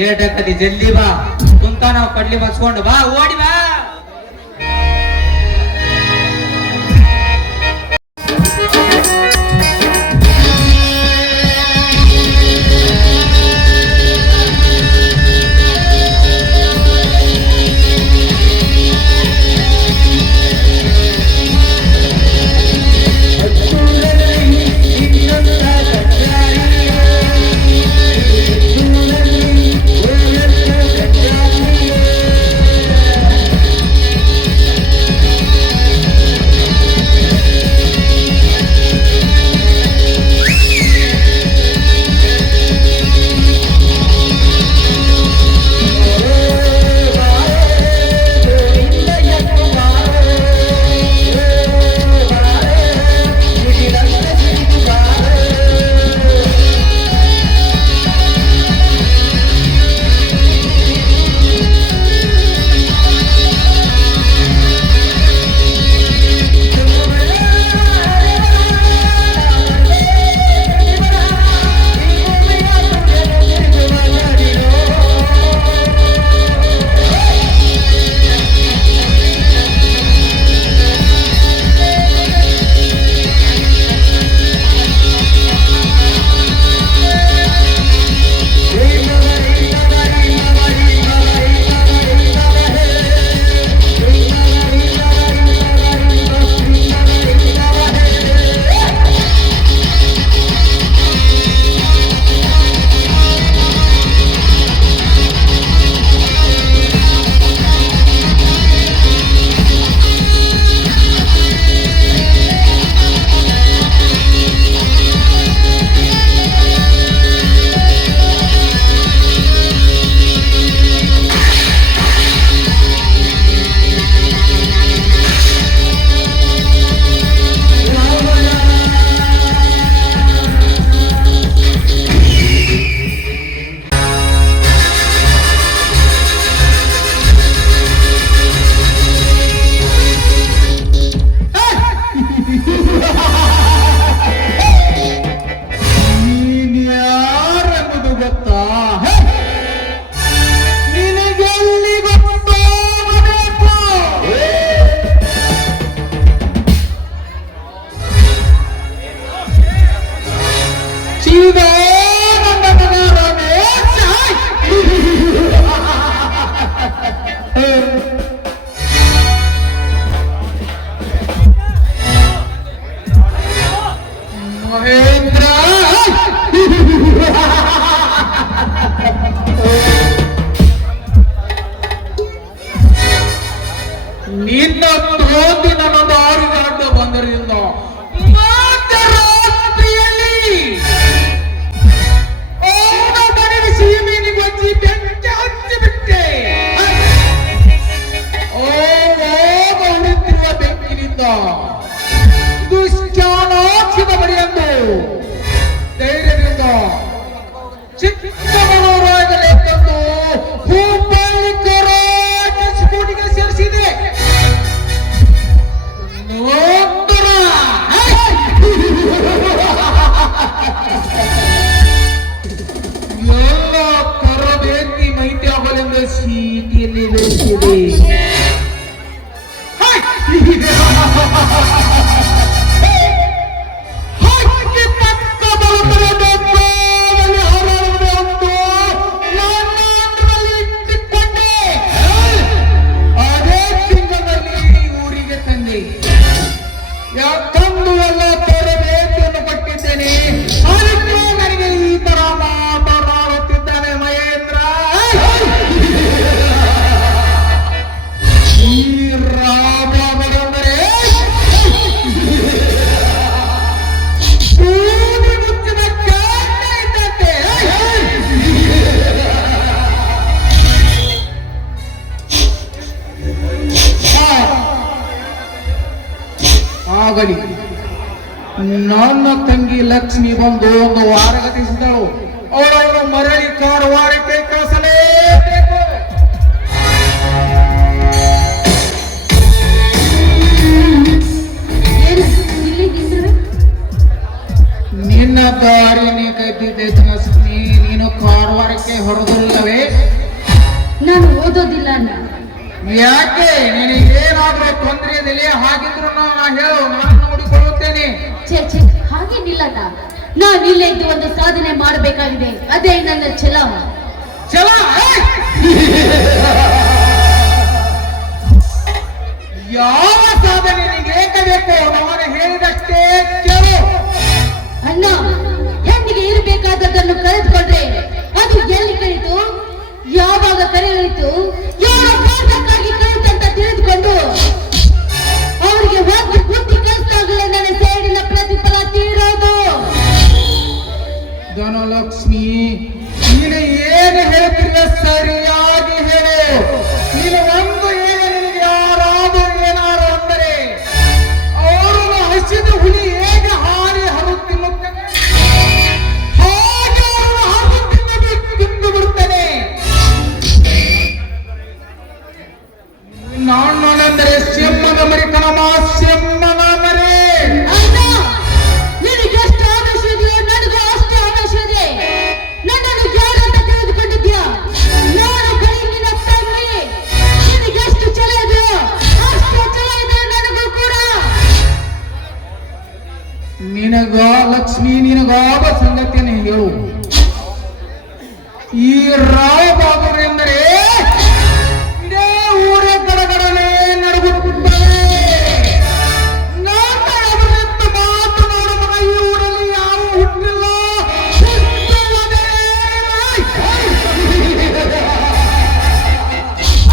ಲೇಟ್ ಆಕತಿ, ಜಲ್ದಿ ಬಾ. ಕುಂತ ನಾವು ಪಡ್ಲಿ ಬಸ್ಕೊಂಡು ಬಾ, ಓಡಿ ಬಾ. ನಿನ್ನ ತೋಂದು ನನ್ನೊಂದು 6 ಗಂಟೆ ಬಂದರಿಂದ ಸೀಮೆನಿಗೊಚ್ಚಿ ಬೆಂಕಿ ಹಚ್ಚಿಬಿಟ್ಟೆ. ಉಳಿತಿರುವ ಬೆಂಕಿನಿಂದ ದುಶ್ಚಾಣಾಕ್ಷಿತ ಬಡಿಯಂದು ಧೈರ್ಯದಿಂದ ಚಿಕ್ಕಮಗಳೂರಾಗಲೇ ತಂದು ಹುಬ್ಬಳ್ಳಿ ಸ್ಕೂಟಿಗೆ ಸೇರಿಸಿದೆ. ನೋಡ್ರ ಎಲ್ಲ ತರಬೇತಿ ಮಾಹಿತಿ ಆಗಲೆಂದು ಸೀಟಿಯಲ್ಲಿ ಬೆಳೆಸಿದೆ. ಅದೇ ತಿಂಗಳಲ್ಲಿ ಊರಿಗೆ ತಂದೆ ಯಾಕಂದು ಎಲ್ಲ ತರಬೇತಿಯನ್ನು ಕೊಟ್ಟಿದ್ದೇನೆ. ಅದಕ್ಕೆ ನನಗೆ ಈ ತರ ಮಾತನಾಡುತ್ತಿದ್ದಾನೆ ಮಹೇಂದ್ರ. ಈ ರಾಮನಂದರೆ ಮುಚ್ಚಿನ ಕಾರಣ ಇದ್ದಂತೆ. ಆಗಲಿ, ನನ್ನ ತಂಗಿ ಲಕ್ಷ್ಮಿ ಬಂದು ಒಂದು ವಾರ ಗತಿಸಿದಳು. ಅವಳನ್ನು ಮರಳಿ ಕಾರವಾರಕ್ಕೆ ಕಳಿಸಲೇಬೇಕು. ನಿನ್ನ ದಾರಿನೇ ಕೈದಿದ್ದೆ ಲಕ್ಷ್ಮಿ. ನೀನು ಕಾರವಾರಕ್ಕೆ ಹೊರದಲ್ಲವೇ? ಓದೋದಿಲ್ಲ ಅಣ್ಣ. ಯಾಕೆ ನಿನಗೇನಾದ್ರೂ ತೊಂದರೆ ಇದೆಯೇ? ಹಾಗಿದ್ರು ನಾ ಹೇಳು, ನಾನು ನೋಡಿಕೊಳ್ಳುತ್ತೇನೆ. ಛೇ ಛೇ, ಹಾಗೇನಿಲ್ಲ ಅಣ್ಣ. ನಾನು ಇಲ್ಲೇ ಇದ್ದು ಒಂದು ಸಾಧನೆ ಮಾಡಬೇಕಾಗಿದೆ, ಅದೇ ನನ್ನ ಛಲ. ಚಲ ಯಾವ ಸಾಧನೆ ನಿನಗೆ ಬೇಕು? ನಾನು ಹೇಳಿದಷ್ಟೇ ಕೇಳು. ಅಣ್ಣ, ಹೆಣ್ಣಿಗೆ ಇರಬೇಕಾದದ್ದನ್ನು ಕಳೆದುಕೊಂಡ್ರೆ ಅದು ಎಲ್ಲಿ ಕಲಿತು, ಯಾವಾಗ ಕರೆಯಿತು, ಯಾವ ಕಾರಣಕ್ಕಾಗಿ ಕಲಿತಂತ ತಿಳಿದುಕೊಂಡು ಅವರಿಗೆ ಒಂದು ಬುದ್ಧಿ ಕಲಿತಾಗಲೇ ನನ್ನ ಸೇಡಿನ ಪ್ರತಿಫಲ ತೀರೋದು. ಧನಲಕ್ಷ್ಮಿ, ನೀನು ಏನು ಹೇಳ್ತೀಯ ಸರಿಯಾಗಿ ಹೇಳು. ನೀನು ಒಂದು ಏನು, ನಿನಗೆ ಯಾರಾದರೂ ಏನಾರು ಅಂದರೆ ಅವರನ್ನು ಹಸಿದ ಹುಲಿ ಹೇಗೆ ಹಾರಿ ಹರು ತಿನ್ನುತ್ತಾನೆ ಹಾಗೆ ಅವರು ಹರು ತಿಂದು ಬಿಡುತ್ತಾನೆ. ನಾನು ನೋಡಂದರೆ ಸಿಂಹದ ಮರಿ ಕಣಮ, ಸಿಂಹದ ಮರಿ. ಅಣ್ಣ, ನಿನಗೆ ಎಷ್ಟು ಆವೇಶ ಇದೆಯೋ ನನಗೂ ಅಷ್ಟೇ ಆವೇಶ ಇದೆ. ನನ್ನನ್ನು ಯಾರಂತ ತಿಳಿದುಕೊಂಡಿದ್ಯಾ? ನಾನು ಗಣಿಗಿನ ತಂಗಿ. ನಿನಗೆ ಎಷ್ಟು ಛಲ ಇದೆಯೋ ಅಷ್ಟೇ ಛಲ ಇದೆ ನನಗೂ ಕೂಡ. ನಿನಗ ಲಕ್ಷ್ಮಿ, ನಿನಗಾವ ಸಂಗತಿಯನ್ನು ಹೇಳು. ಈ ರಾವ್ ಬಹದ್ದೂರ್ ಎಂದರೆ ಇಡೀ ಊರೇ ಗಡಗಡನೆ ನಡುಗುತ್ತದೆ. ನನ್ನ ಎದುರಿಟ್ಟು ಮಾತನಾಡುವ ಈ ಊರಲ್ಲಿ ಯಾರೂ ಹುಟ್ಟಿಲ್ಲ, ಹುಟ್ಟುವುದೇ ಇಲ್ಲ.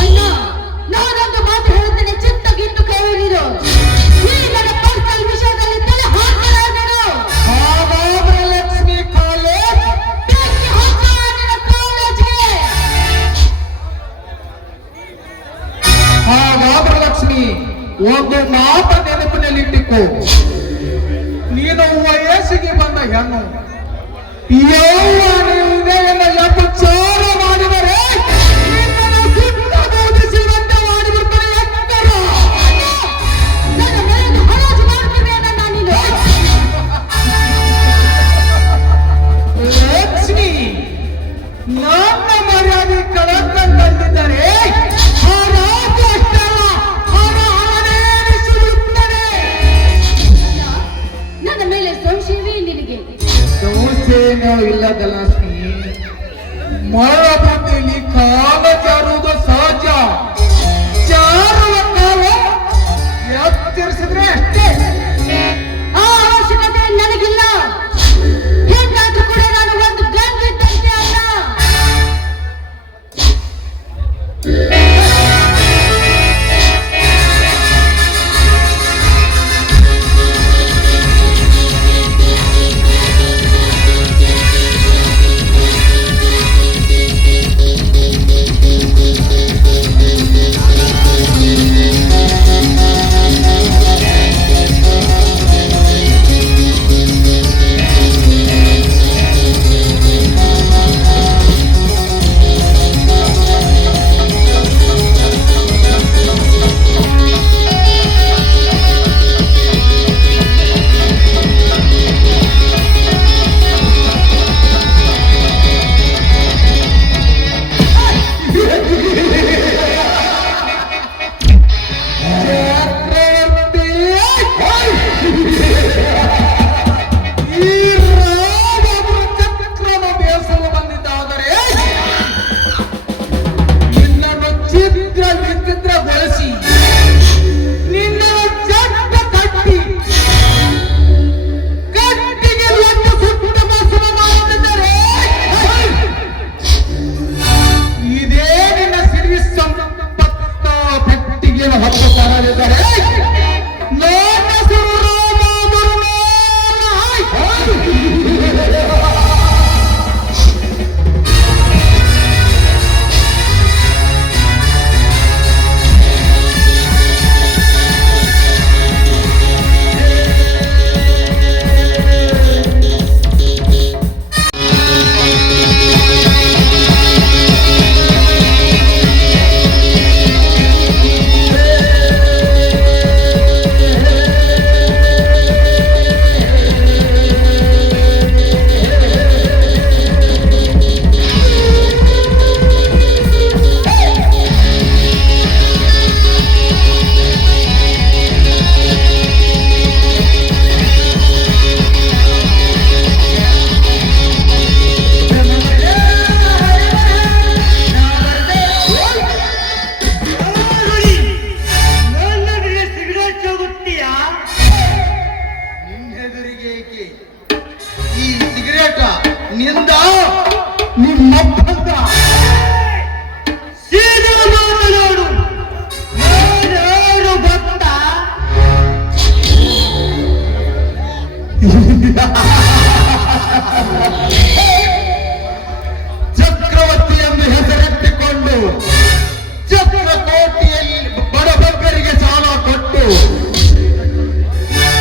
ಅಣ್ಣ, ನಾನೊಂದು ಮಾತು ಹೇಳುತ್ತೇನೆ, ಚಿತ್ತಗಿಟ್ಟು ಕೇಳಿರು. ಈ ನನ್ನ ಪರ್ಸನಲ್ ವಿಷಯದಲ್ಲಿ ತಲೆ ಹಾಕಲಾಗರು. ಹಾಗಾದ್ರೆ ಲಕ್ಷ್ಮಿ ಕಾಲೇಜ್ ಬೆಂಕಿ ಹಚ್ಚ ನಿನ್ನ ಕಾಲೇಜಿಗೆ. ಹಾಗಾದ್ರೆ ಲಕ್ಷ್ಮಿ, ಒಂದು ಮಾತ ನೆನಪಿನಲ್ಲಿಟ್ಟಿಕೋ. ನೀನು ವಯಸ್ಸಿಗೆ ಬಂದ ಹೆಣ್ಣು, ಯೌವನವಿದೆ ಎಂಬ ಅಪಚಾರ ಮಾಡಿದರೆ ನಿನ್ನನ್ನು ಸುಟ್ಟು ಬೋಧಿಸಿದಂತೆ ಮಾಡಿಬಿಡ್ತಾರೆ ಎತ್ತರ. ನನ್ನ ಮೇಲೆ ಹರಾಜು ಮಾಡ್ತಿದ್ದೆ ಅಣ್ಣ ನೀನು. ಲಕ್ಷ್ಮಿ, ನನ್ನ ಮರ್ಯಾದೆ ಕಳಕಂಡಿದ್ದರೆ ಆ ರಾಜ್ಯ ಅಷ್ಟಲ್ಲ, ಹರನೇ ಬಿಡುತ್ತಾನೆ. ನನ್ನ ಮೇಲೆ ಸಂಶಯವೇ ನಿನಗೆ? ಸಂಶಯನೂ ಇಲ್ಲದಲ್ಲ ಲಕ್ಷ್ಮಿ. ಮರಳ ಬುದ್ಧಿಯಲ್ಲಿ ಕಾಲ ಜಾರುವುದು ಸಹಜ. ಜಾರುವ ಕಾಲ ಎಚ್ಚರಿಸಿದ್ರೆ ಅಷ್ಟೇ. ಆ ಅವಶ್ಯಕತೆ ನನಗಿಲ್ಲ. ಹೇಗಾದ್ರೂ ಕೂಡ ನಾನು ಒಂದು ಗಂಗಿದ್ದಂತೆ ಅಲ್ಲ.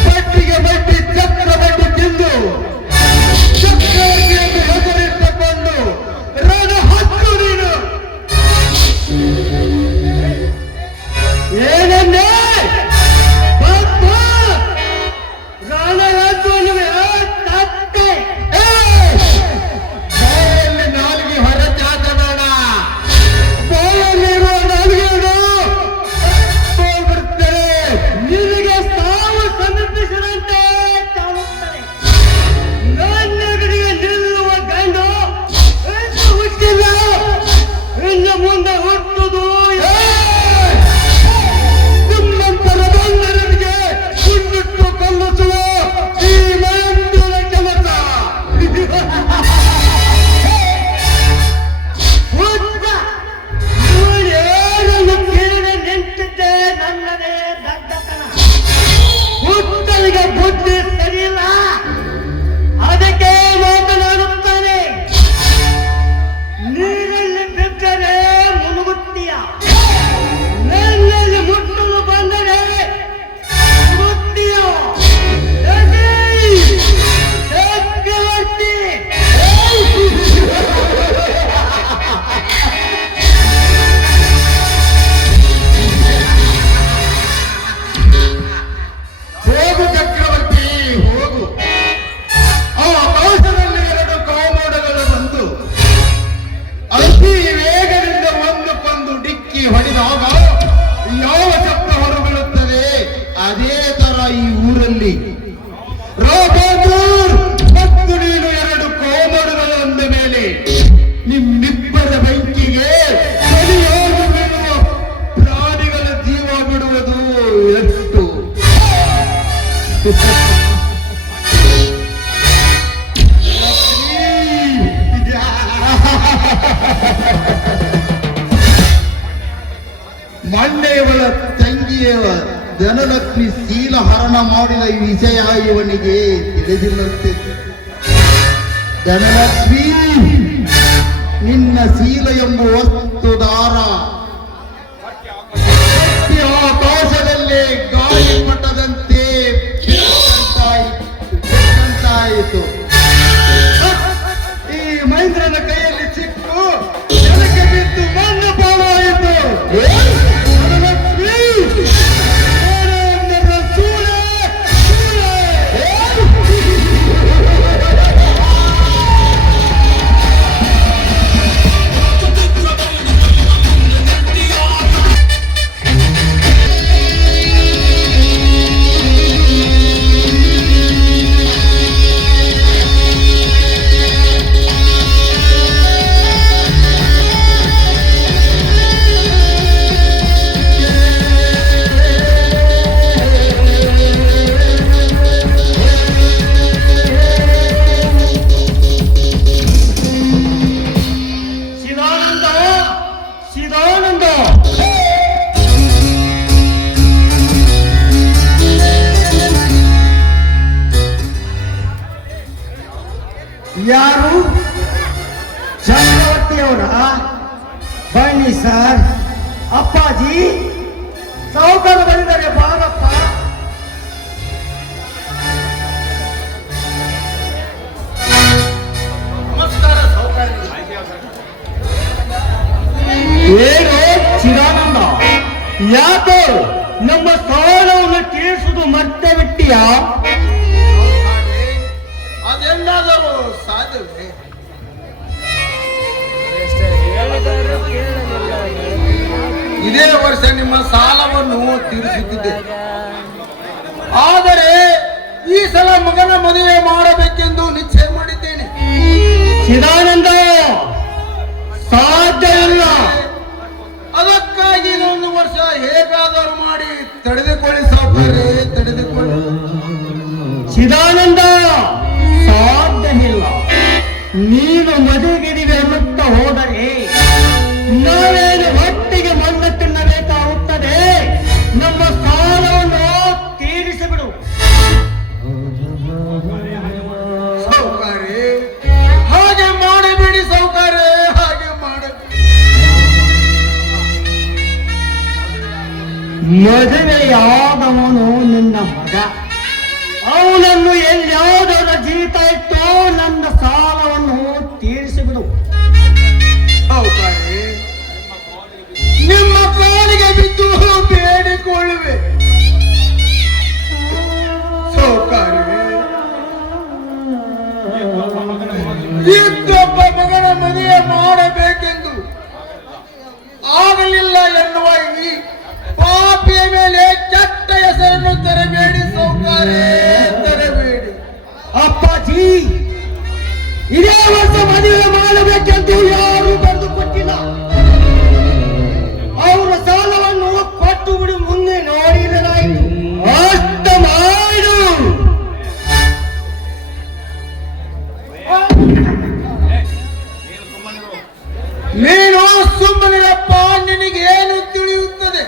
ಬಟ್ಟಿಗೆ ಬಟ್ಟಿ ಚಕ್ರವರ್ತಿ ತಿಂದು ಚಕ್ರವರ್ತಿ ಎಂದು ಹೆಸರಿಟ್ಟುಕೊಂಡು ರಣ ಹತ್ತು ನೀನು ಏನನ್ನೇ ಬಾಯಲ್ಲಿ ನಾಲಿಗೆ ಹೊರಚಾಚಬೇಡ. ಬಾಯಲ್ಲಿರುವ ನಾಲಿಗೆಯನ್ನು ಹೋಗ್ಬಿಡ್ತೇನೆ. ನಿನಗೆ ಸಾವು ಸಮೀಪಿಸಿದಂತೆ ಕಾಣುತ್ತದೆ. ನನ್ನೆದುರಿಗೆ ನಿಲ್ಲುವ ಗಂಡು ಇನ್ನು ಹುಟ್ಟಿಲ್ಲ, ಇನ್ನು ಮುಂದೆ ಹುಟ್ಟುದು ನಿಮ್ಮಂತರ ಬಂದರಿಗೆ ಕುಂಡಿಟ್ಟು ಕಲ್ಲಿಸುವ ಈ ಮಯಂತಿನ ಕೆಲಸ. ಹುಟ್ಟ ಇವನೇನನ್ನು ಕೇಳಿ ನಿಂತಿದ್ದೆ ನನ್ನದೇ ದಡ್ಡತನ. ಹುಟ್ಟನಿಗೆ ಬುದ್ಧಿ ಸರಿಯಿಲ್ಲ, ಅದಕ್ಕೆ ಮಾತನಾಡುತ್ತಾನೆ. ನೀರಲ್ಲಿ ಬಿದ್ದರೆ ಮುಳುಗುತ್ತೀಯ, ನನ್ನಲ್ಲಿ ಮುಟ್ಟಲು ಬಂದರೆ ಮುಟ್ತೀಯ. ಚಕ್ರವರ್ತಿ ಹೋಗು ಚಕ್ರವರ್ತಿ ಹೋಗು. ಆ ಆಕಾಶದಲ್ಲಿ ಎರಡು ಕಾಮೋಡಗಳು ಬಂದು ಅತಿ ವೇಗದಿಂದ ಒಂದಕ್ಕೊಂದು ಡಿಕ್ಕಿ ಹೊಡೆದಾಗ ಯಾವ ಶಬ್ದ ಹೊರಬೀಳುತ್ತದೆ ಅದೇ ತರ ಈ ಊರಲ್ಲಿ ರಾಬಾದೂರ್ ಮತ್ತು ನೀನು ಎರಡು ಕಾಮೋಡಗಳು ಅಂದ ಮೇಲೆ ನಿಮ್ಮಿಬ್ಬರ ಬೆಂಕಿಗೆ ಬಲಿಯಾಗಿ ಬೀಳುವ ಪ್ರಾಣಿಗಳ ಜೀವ ಬಿಡುವುದು ಎಷ್ಟು? ಮೊನ್ನೆಯವಳ ತಂಗಿಯವ ಧನಲಕ್ಷ್ಮಿ ಶೀಲ ಹರಣ ಮಾಡಿದ ಈ ವಿಷಯ ಇವನಿಗೆ ತಿಳಿದಿಲ್ಲಂತೆ. ಧನಲಕ್ಷ್ಮಿ ನಿನ್ನ ಶೀಲ ಎಂಬ ವಸ್ತುದಾರ ಆಕಾಶದಲ್ಲೇ ಗಾಳಿಪಟದಂತೆ ಬೆಟ್ಟಂತಾಯಿತು. ಈ ಮಹೇಂದ್ರನ ಕೈಯಲ್ಲಿ ಸಿಕ್ಕು ನೆಲಕ್ಕೆ ಬಿದ್ದು ಮಣ್ಣು ಪಾಲಾಯಿತು. ಧನಲಕ್ಷ್ಮಿ, ಏನೆಂದರೆ ಸೂಳೆ, ಸೂಳೆ. ಶಿವಾನಂದ, ಶಿವಾನಂದ, ಯಾರು? ಚಕ್ರವರ್ತಿಯವರ? ಬನ್ನಿ ಸರ್. ಅಪ್ಪಾಜಿ ಸಾಹುಕಾರ ಬಂದಿದ್ದಾರೆ, ಬಾರಪ್ಪ. ನಮಸ್ಕಾರ ಸಾಹುಕಾರ. ಏನು ಚಿದಾನಂದ, ಯಾಕೋ ನಮ್ಮ ಸಾಲವನ್ನು ತೀರಿಸುವುದು ಮತ್ತೆ ಬಿಟ್ಟಿಯಾ? ಅದೆಲ್ಲಾದರೂ ಸಾಧ್ಯವೇ? ಇದೇ ವರ್ಷ ನಿಮ್ಮ ಸಾಲವನ್ನು ತೀರಿಸುತ್ತಿದ್ದೆ. ಆದರೆ ಈ ಸಲ ಮಗನ ಮದುವೆ ಮಾಡಬೇಕೆಂದು ನಿಶ್ಚಯ ಮಾಡಿದ್ದೇನೆ. ಚಿದಾನಂದ, ಸಾಧ್ಯ ಇಲ್ಲ. ಅದಕ್ಕಾಗಿ ಇನ್ನೊಂದು ವರ್ಷ ಹೇಗಾದರೂ ಮಾಡಿ ತಡೆದುಕೊಳ್ಳಿ ಸಾವುಕಾರೆ, ತಡೆದುಕೊಳ್ಳಿ. ಚಿದಾನಂದ, ಸಾಧ್ಯವಿಲ್ಲ. ನೀನು ಮದುವೆಗಿರಿವೆ ಅನ್ನುತ್ತಾ ಹೋದರೆ ನಾವೇನು ಹೊಟ್ಟಿಗೆ ಮಣ್ಣು ತಿನ್ನಬೇಕಾಗುತ್ತದೆ. ನಮ್ಮ ಸಾಲವನ್ನು ತೀರಿಸಿಬಿಡು. ಸಾವುಕಾರೆ, ಹಾಗೆ ಮಾಡಬೇಡಿ ಸಾವುಕಾರೆ, ಹಾಗೆ ಮಾಡಬೇಡಿ. ಮದುವೆಯಾದ ಅವನು ನಿನ್ನ ಮಗ. ಅವನನ್ನು ಎಲ್ಲಿಯಾವುದಾದ ಜೀತ ಇಟ್ಟು ನನ್ನ ಸಾಲವನ್ನು ತೀರಿಸಿಬಿಡು. ಸಾವುಕಾರಿ, ನಿಮ್ಮ ಕಾಲಿಗೆ ಬಿದ್ದು ಬೇಡಿಕೊಳ್ಳುವೆ. ಸಾವುಕಾರಿ, ಇದ್ದೊಬ್ಬ ಮಗನ ಮದುವೆ ಮಾಡಬೇಕೆಂದು ಆಗಲಿಲ್ಲ ಎನ್ನುವ ಈ ಪಾಪಿಯ ಮೇಲೆ ಕೆಟ್ಟ ಹೆಸರನ್ನು ತರಬೇಡಿ ಸಾವುಕಾರಿ, ತರಬೇಡಿ. ಅಪ್ಪಾಜಿ, ಇದೇ ವರ್ಷ ಮದುವೆ ಮಾಡಬೇಕೆಂದು ಯಾರು ಬರೆದು ಕೊಟ್ಟಿಲ್ಲ. ಅವರ ಸಾಲವನ್ನು ಕೊಟ್ಟು ಬಿಡಿ, ಮುಂದೆ ನೋಡಿದರಾಯಿತು. ಅಷ್ಟ ಮಾಡು. ನೀನು ಸುಮ್ಮನಿರಪ್ಪ, ನಿನಗೇನು ತಿಳಿಯುತ್ತದೆ?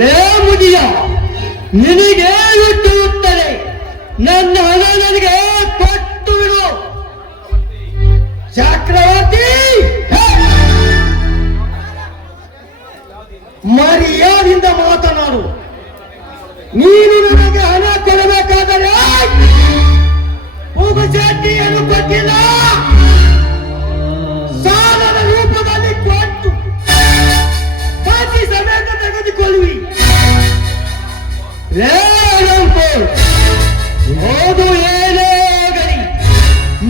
ಲೇ ಮುದಿಯ, ನಿನಗೇನು ತಿಳಿಯುತ್ತದೆ? ನನ್ನ ಹಣ ನನಗೆ ಕೊಟ್ಟು ಬಿಡು. ಚಕ್ರವರ್ತಿ, ಮರ್ಯಾದೆಯಿಂದ ಮಾತನಾಡು. ನೀನು ನನಗೆ ಹಣ ಕೊಡಬೇಕಾದರೆ ಉಪಚಾಟಿಯನ್ನು ಕೊಟ್ಟಿಲ್ಲ, ಸಾಲದ ರೂಪದಲ್ಲಿ ಕೊಟ್ಟು ಬಾಕಿ ಸಮೇತ ತೆಗೆದುಕೊಳ್ಳುವಿ. ಹೌದು, ಏನೇ ಆಗಲಿ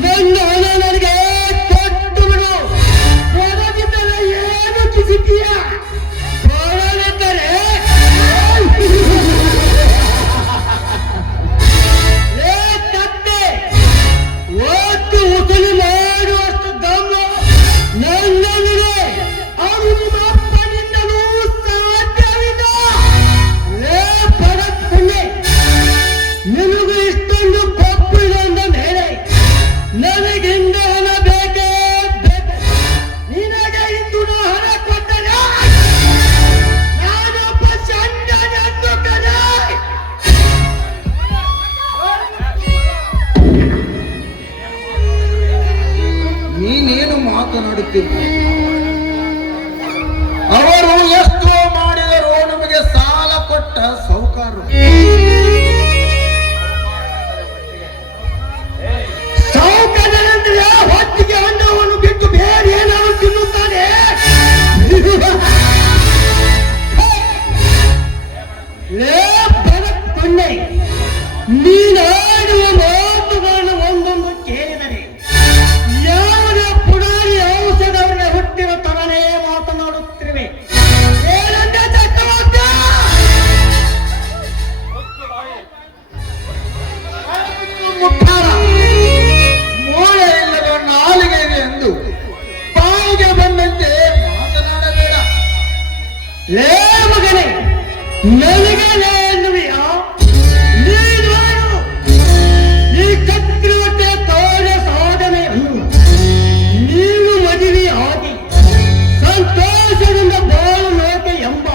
ನನ್ನ ಹಣ ನನಗೆ ಕೊಟ್ಟು ಬಿಡು. ಕೊಡದಿದ್ದರೆ ಏನು ಕಿಸಿತೀಯ? ಕೊಡದಿದ್ದರೆ ಕತ್ತೆ ಒಟ್ಟು ಉಸುಲು ಮಾಡುವಷ್ಟು ದಮ್ಮ ನನ್ನಲ್ಲಿದೆ. ಅದು ನಿಮ್ಮ ಅಪ್ಪನಿಂದಲೂ ಸಾಧ್ಯವಿಲ್ಲ. ಪರಪ್ಪುಣ್ಣೆ, ನಿನಗೂ ಇಷ್ಟೊಂದು ಕೊಪ್ಪು ಇದೆ ಅಂದ ಮೇಲೆ ನನಗಿಂದ ಹಣ ಬೇಕೇ ಬೇಕು. ನಿನಗೆ ಇಂದು ನಾ ಹಣ ಕೊಟ್ಟರೆ ನಾನೊಬ್ಬ ಚಂಡನೆಂದು ಕರೆ. ನೀನೇನು ಮಾತನಾಡುತ್ತಿಲ್ಲ? ಅವರು ಎಷ್ಟೋ ಮಾಡಿದರೂ ನಮಗೆ ಸಾಲ ಕೊಟ್ಟ ಸಾಹುಕಾರರು. ಸಾಹುಕಾರರೆಂದ್ರೆ ಹೊತ್ತಿಗೆ ಅನ್ನವನ್ನು ಬಿಟ್ಟು ಬೇರೆ ಏನಾದರೂ ತಿನ್ನುತ್ತಾನೆ. ಪುಣ್ಯ, ನೀನಾಡುವ ಮಾತುಗಳನ್ನು ಒಂದೊಂದು ಕೇಳಿದರೆ ಯಾವುದೇ ಪುರಾಣಿ ಔಷಧವನ್ನ ಹುಟ್ಟಿನ ತರನೇ ಮಾತನಾಡುತ್ತಿರುವೆ. ಏನಂತೆ ಚಕ್ರವರ್ತಿ? ಮುಟ್ಟಾರ, ಮೂಳೆ ಇಲ್ಲದ ನಾಲಿಗೆ ಇದೆ ಎಂದು ಬಾಯಿಗೆ ಬಂದಂತೆ ಮಾತನಾಡಬೇಡ. ಲೇ ಮಗನೇ, ನನಗೆ ಎನ್ನುವೆಯ? ನೀನು ಈ ಚಕ್ರವರ್ತಿಯ ಕಾರ್ಯ ಸಾಧನೆಯನ್ನು ನೀನು ಮದುವೆ ಆಗಿ ಸಂತೋಷದಿಂದ ಬಾಳಬೇಕು ಎಂಬ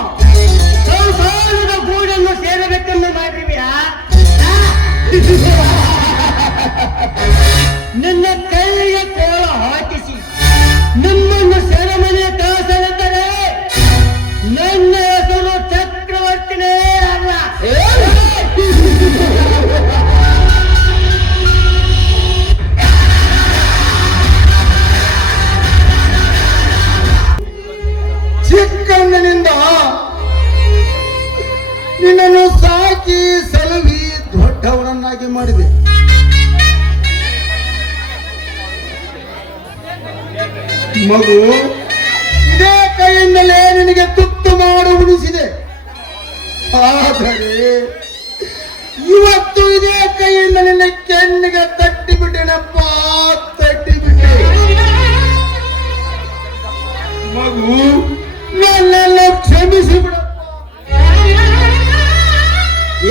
ಸಂಸಾರದ ಗೂಡನ್ನು ಸೇರಬೇಕೆಂದು ಮಾಡಿರುವೆಯಾ? ನಿನ್ನ ಕೈಗೆ ಕೋಲ ಹಾಕಿಸಿ ನಿಮ್ಮನ್ನು ಸೆರೆಮನೆಯ ಕಳಿಸಲಿದ್ದರೆ ನನ್ನ ಹೆಸರು ಚಕ್ರವರ್ತಿನೇ ಅಲ್ಲ. ಚಿಕ್ಕಂದಿನಿಂದ ನಿನ್ನನ್ನು ಸಾಕಿ ಸಲುವಿ ದೊಡ್ಡವರನ್ನಾಗಿ ಮಾಡಿದೆ. ಮಗು, ಇದೇ ಕೈಯಿಂದಲೇ ನಿನಗೆ ತುತ್ತು ಮಾಡು ಉಣಿಸಿದೆ. ಆದರೆ ಇವತ್ತು ಇದೇ ಕೈಯಿಂದ ನಿನ್ನ ಕೆನ್ನಿಗೆ ತಟ್ಟಿಬಿಟ್ಟೆನಪ್ಪ, ತಟ್ಟಿಬಿಟ್ಟೆ. ಮಗು, ನನ್ನೆಲ್ಲ ಕ್ಷಮಿಸಿ ಬಿಡಪ್ಪ.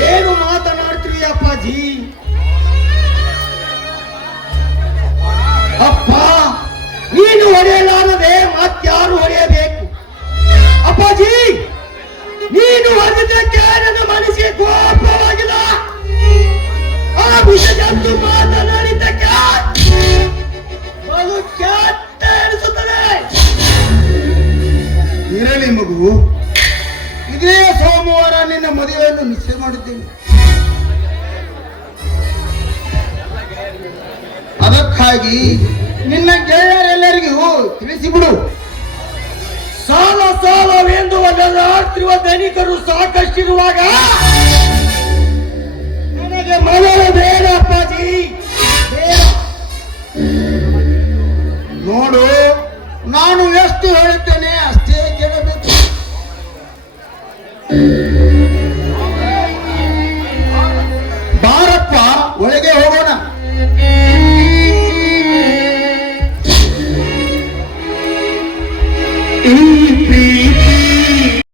ಏನು ಮಾತನಾಡ್ತೀವಿ ಅಪ್ಪಾಜಿ? ಅಪ್ಪ, ನೀನು ಹೊಡೆಯಲಾರದೆ ಮತ್ಯಾರು ಹೊಡೆಯಬೇಕು? ಅಪ್ಪಾಜಿ, ನೀನು ಹೊಡೆದಕ್ಕೆ ನನ್ನ ಮನಸ್ಸಿಗೆ ಕೋಪವಾಗಿಲ್ಲ. ಆ ವಿಷಯದ್ದು ಮಾತನಾಡಿದ್ದಕ್ಕೆ ಬಲು ಕೆಟ್ಟ ಎನಿಸುತ್ತದೆ. ಇರಲಿ ಮಗು, ಮಾಡಿದ್ದೀನಿ. ಅದಕ್ಕಾಗಿ ನಿನ್ನ ಗೆಳೆಯರೆಲ್ಲರಿಗೂ ತಿಳಿಸಿಬಿಡು. ಸಾಲ ಸಾಲವೆಂದು ಒದ್ದಾಡ್ತಿರುವ ಧನಿಕರು ಸಾಕಷ್ಟಿರುವಾಗ ನನಗೆ ಮಗಳು ಬೇಡ ಅಪ್ಪಾಜಿ, ಬೇಡ. ನೋಡು, ನಾನು ಎಷ್ಟು ಹೇಳುತ್ತೇನೆ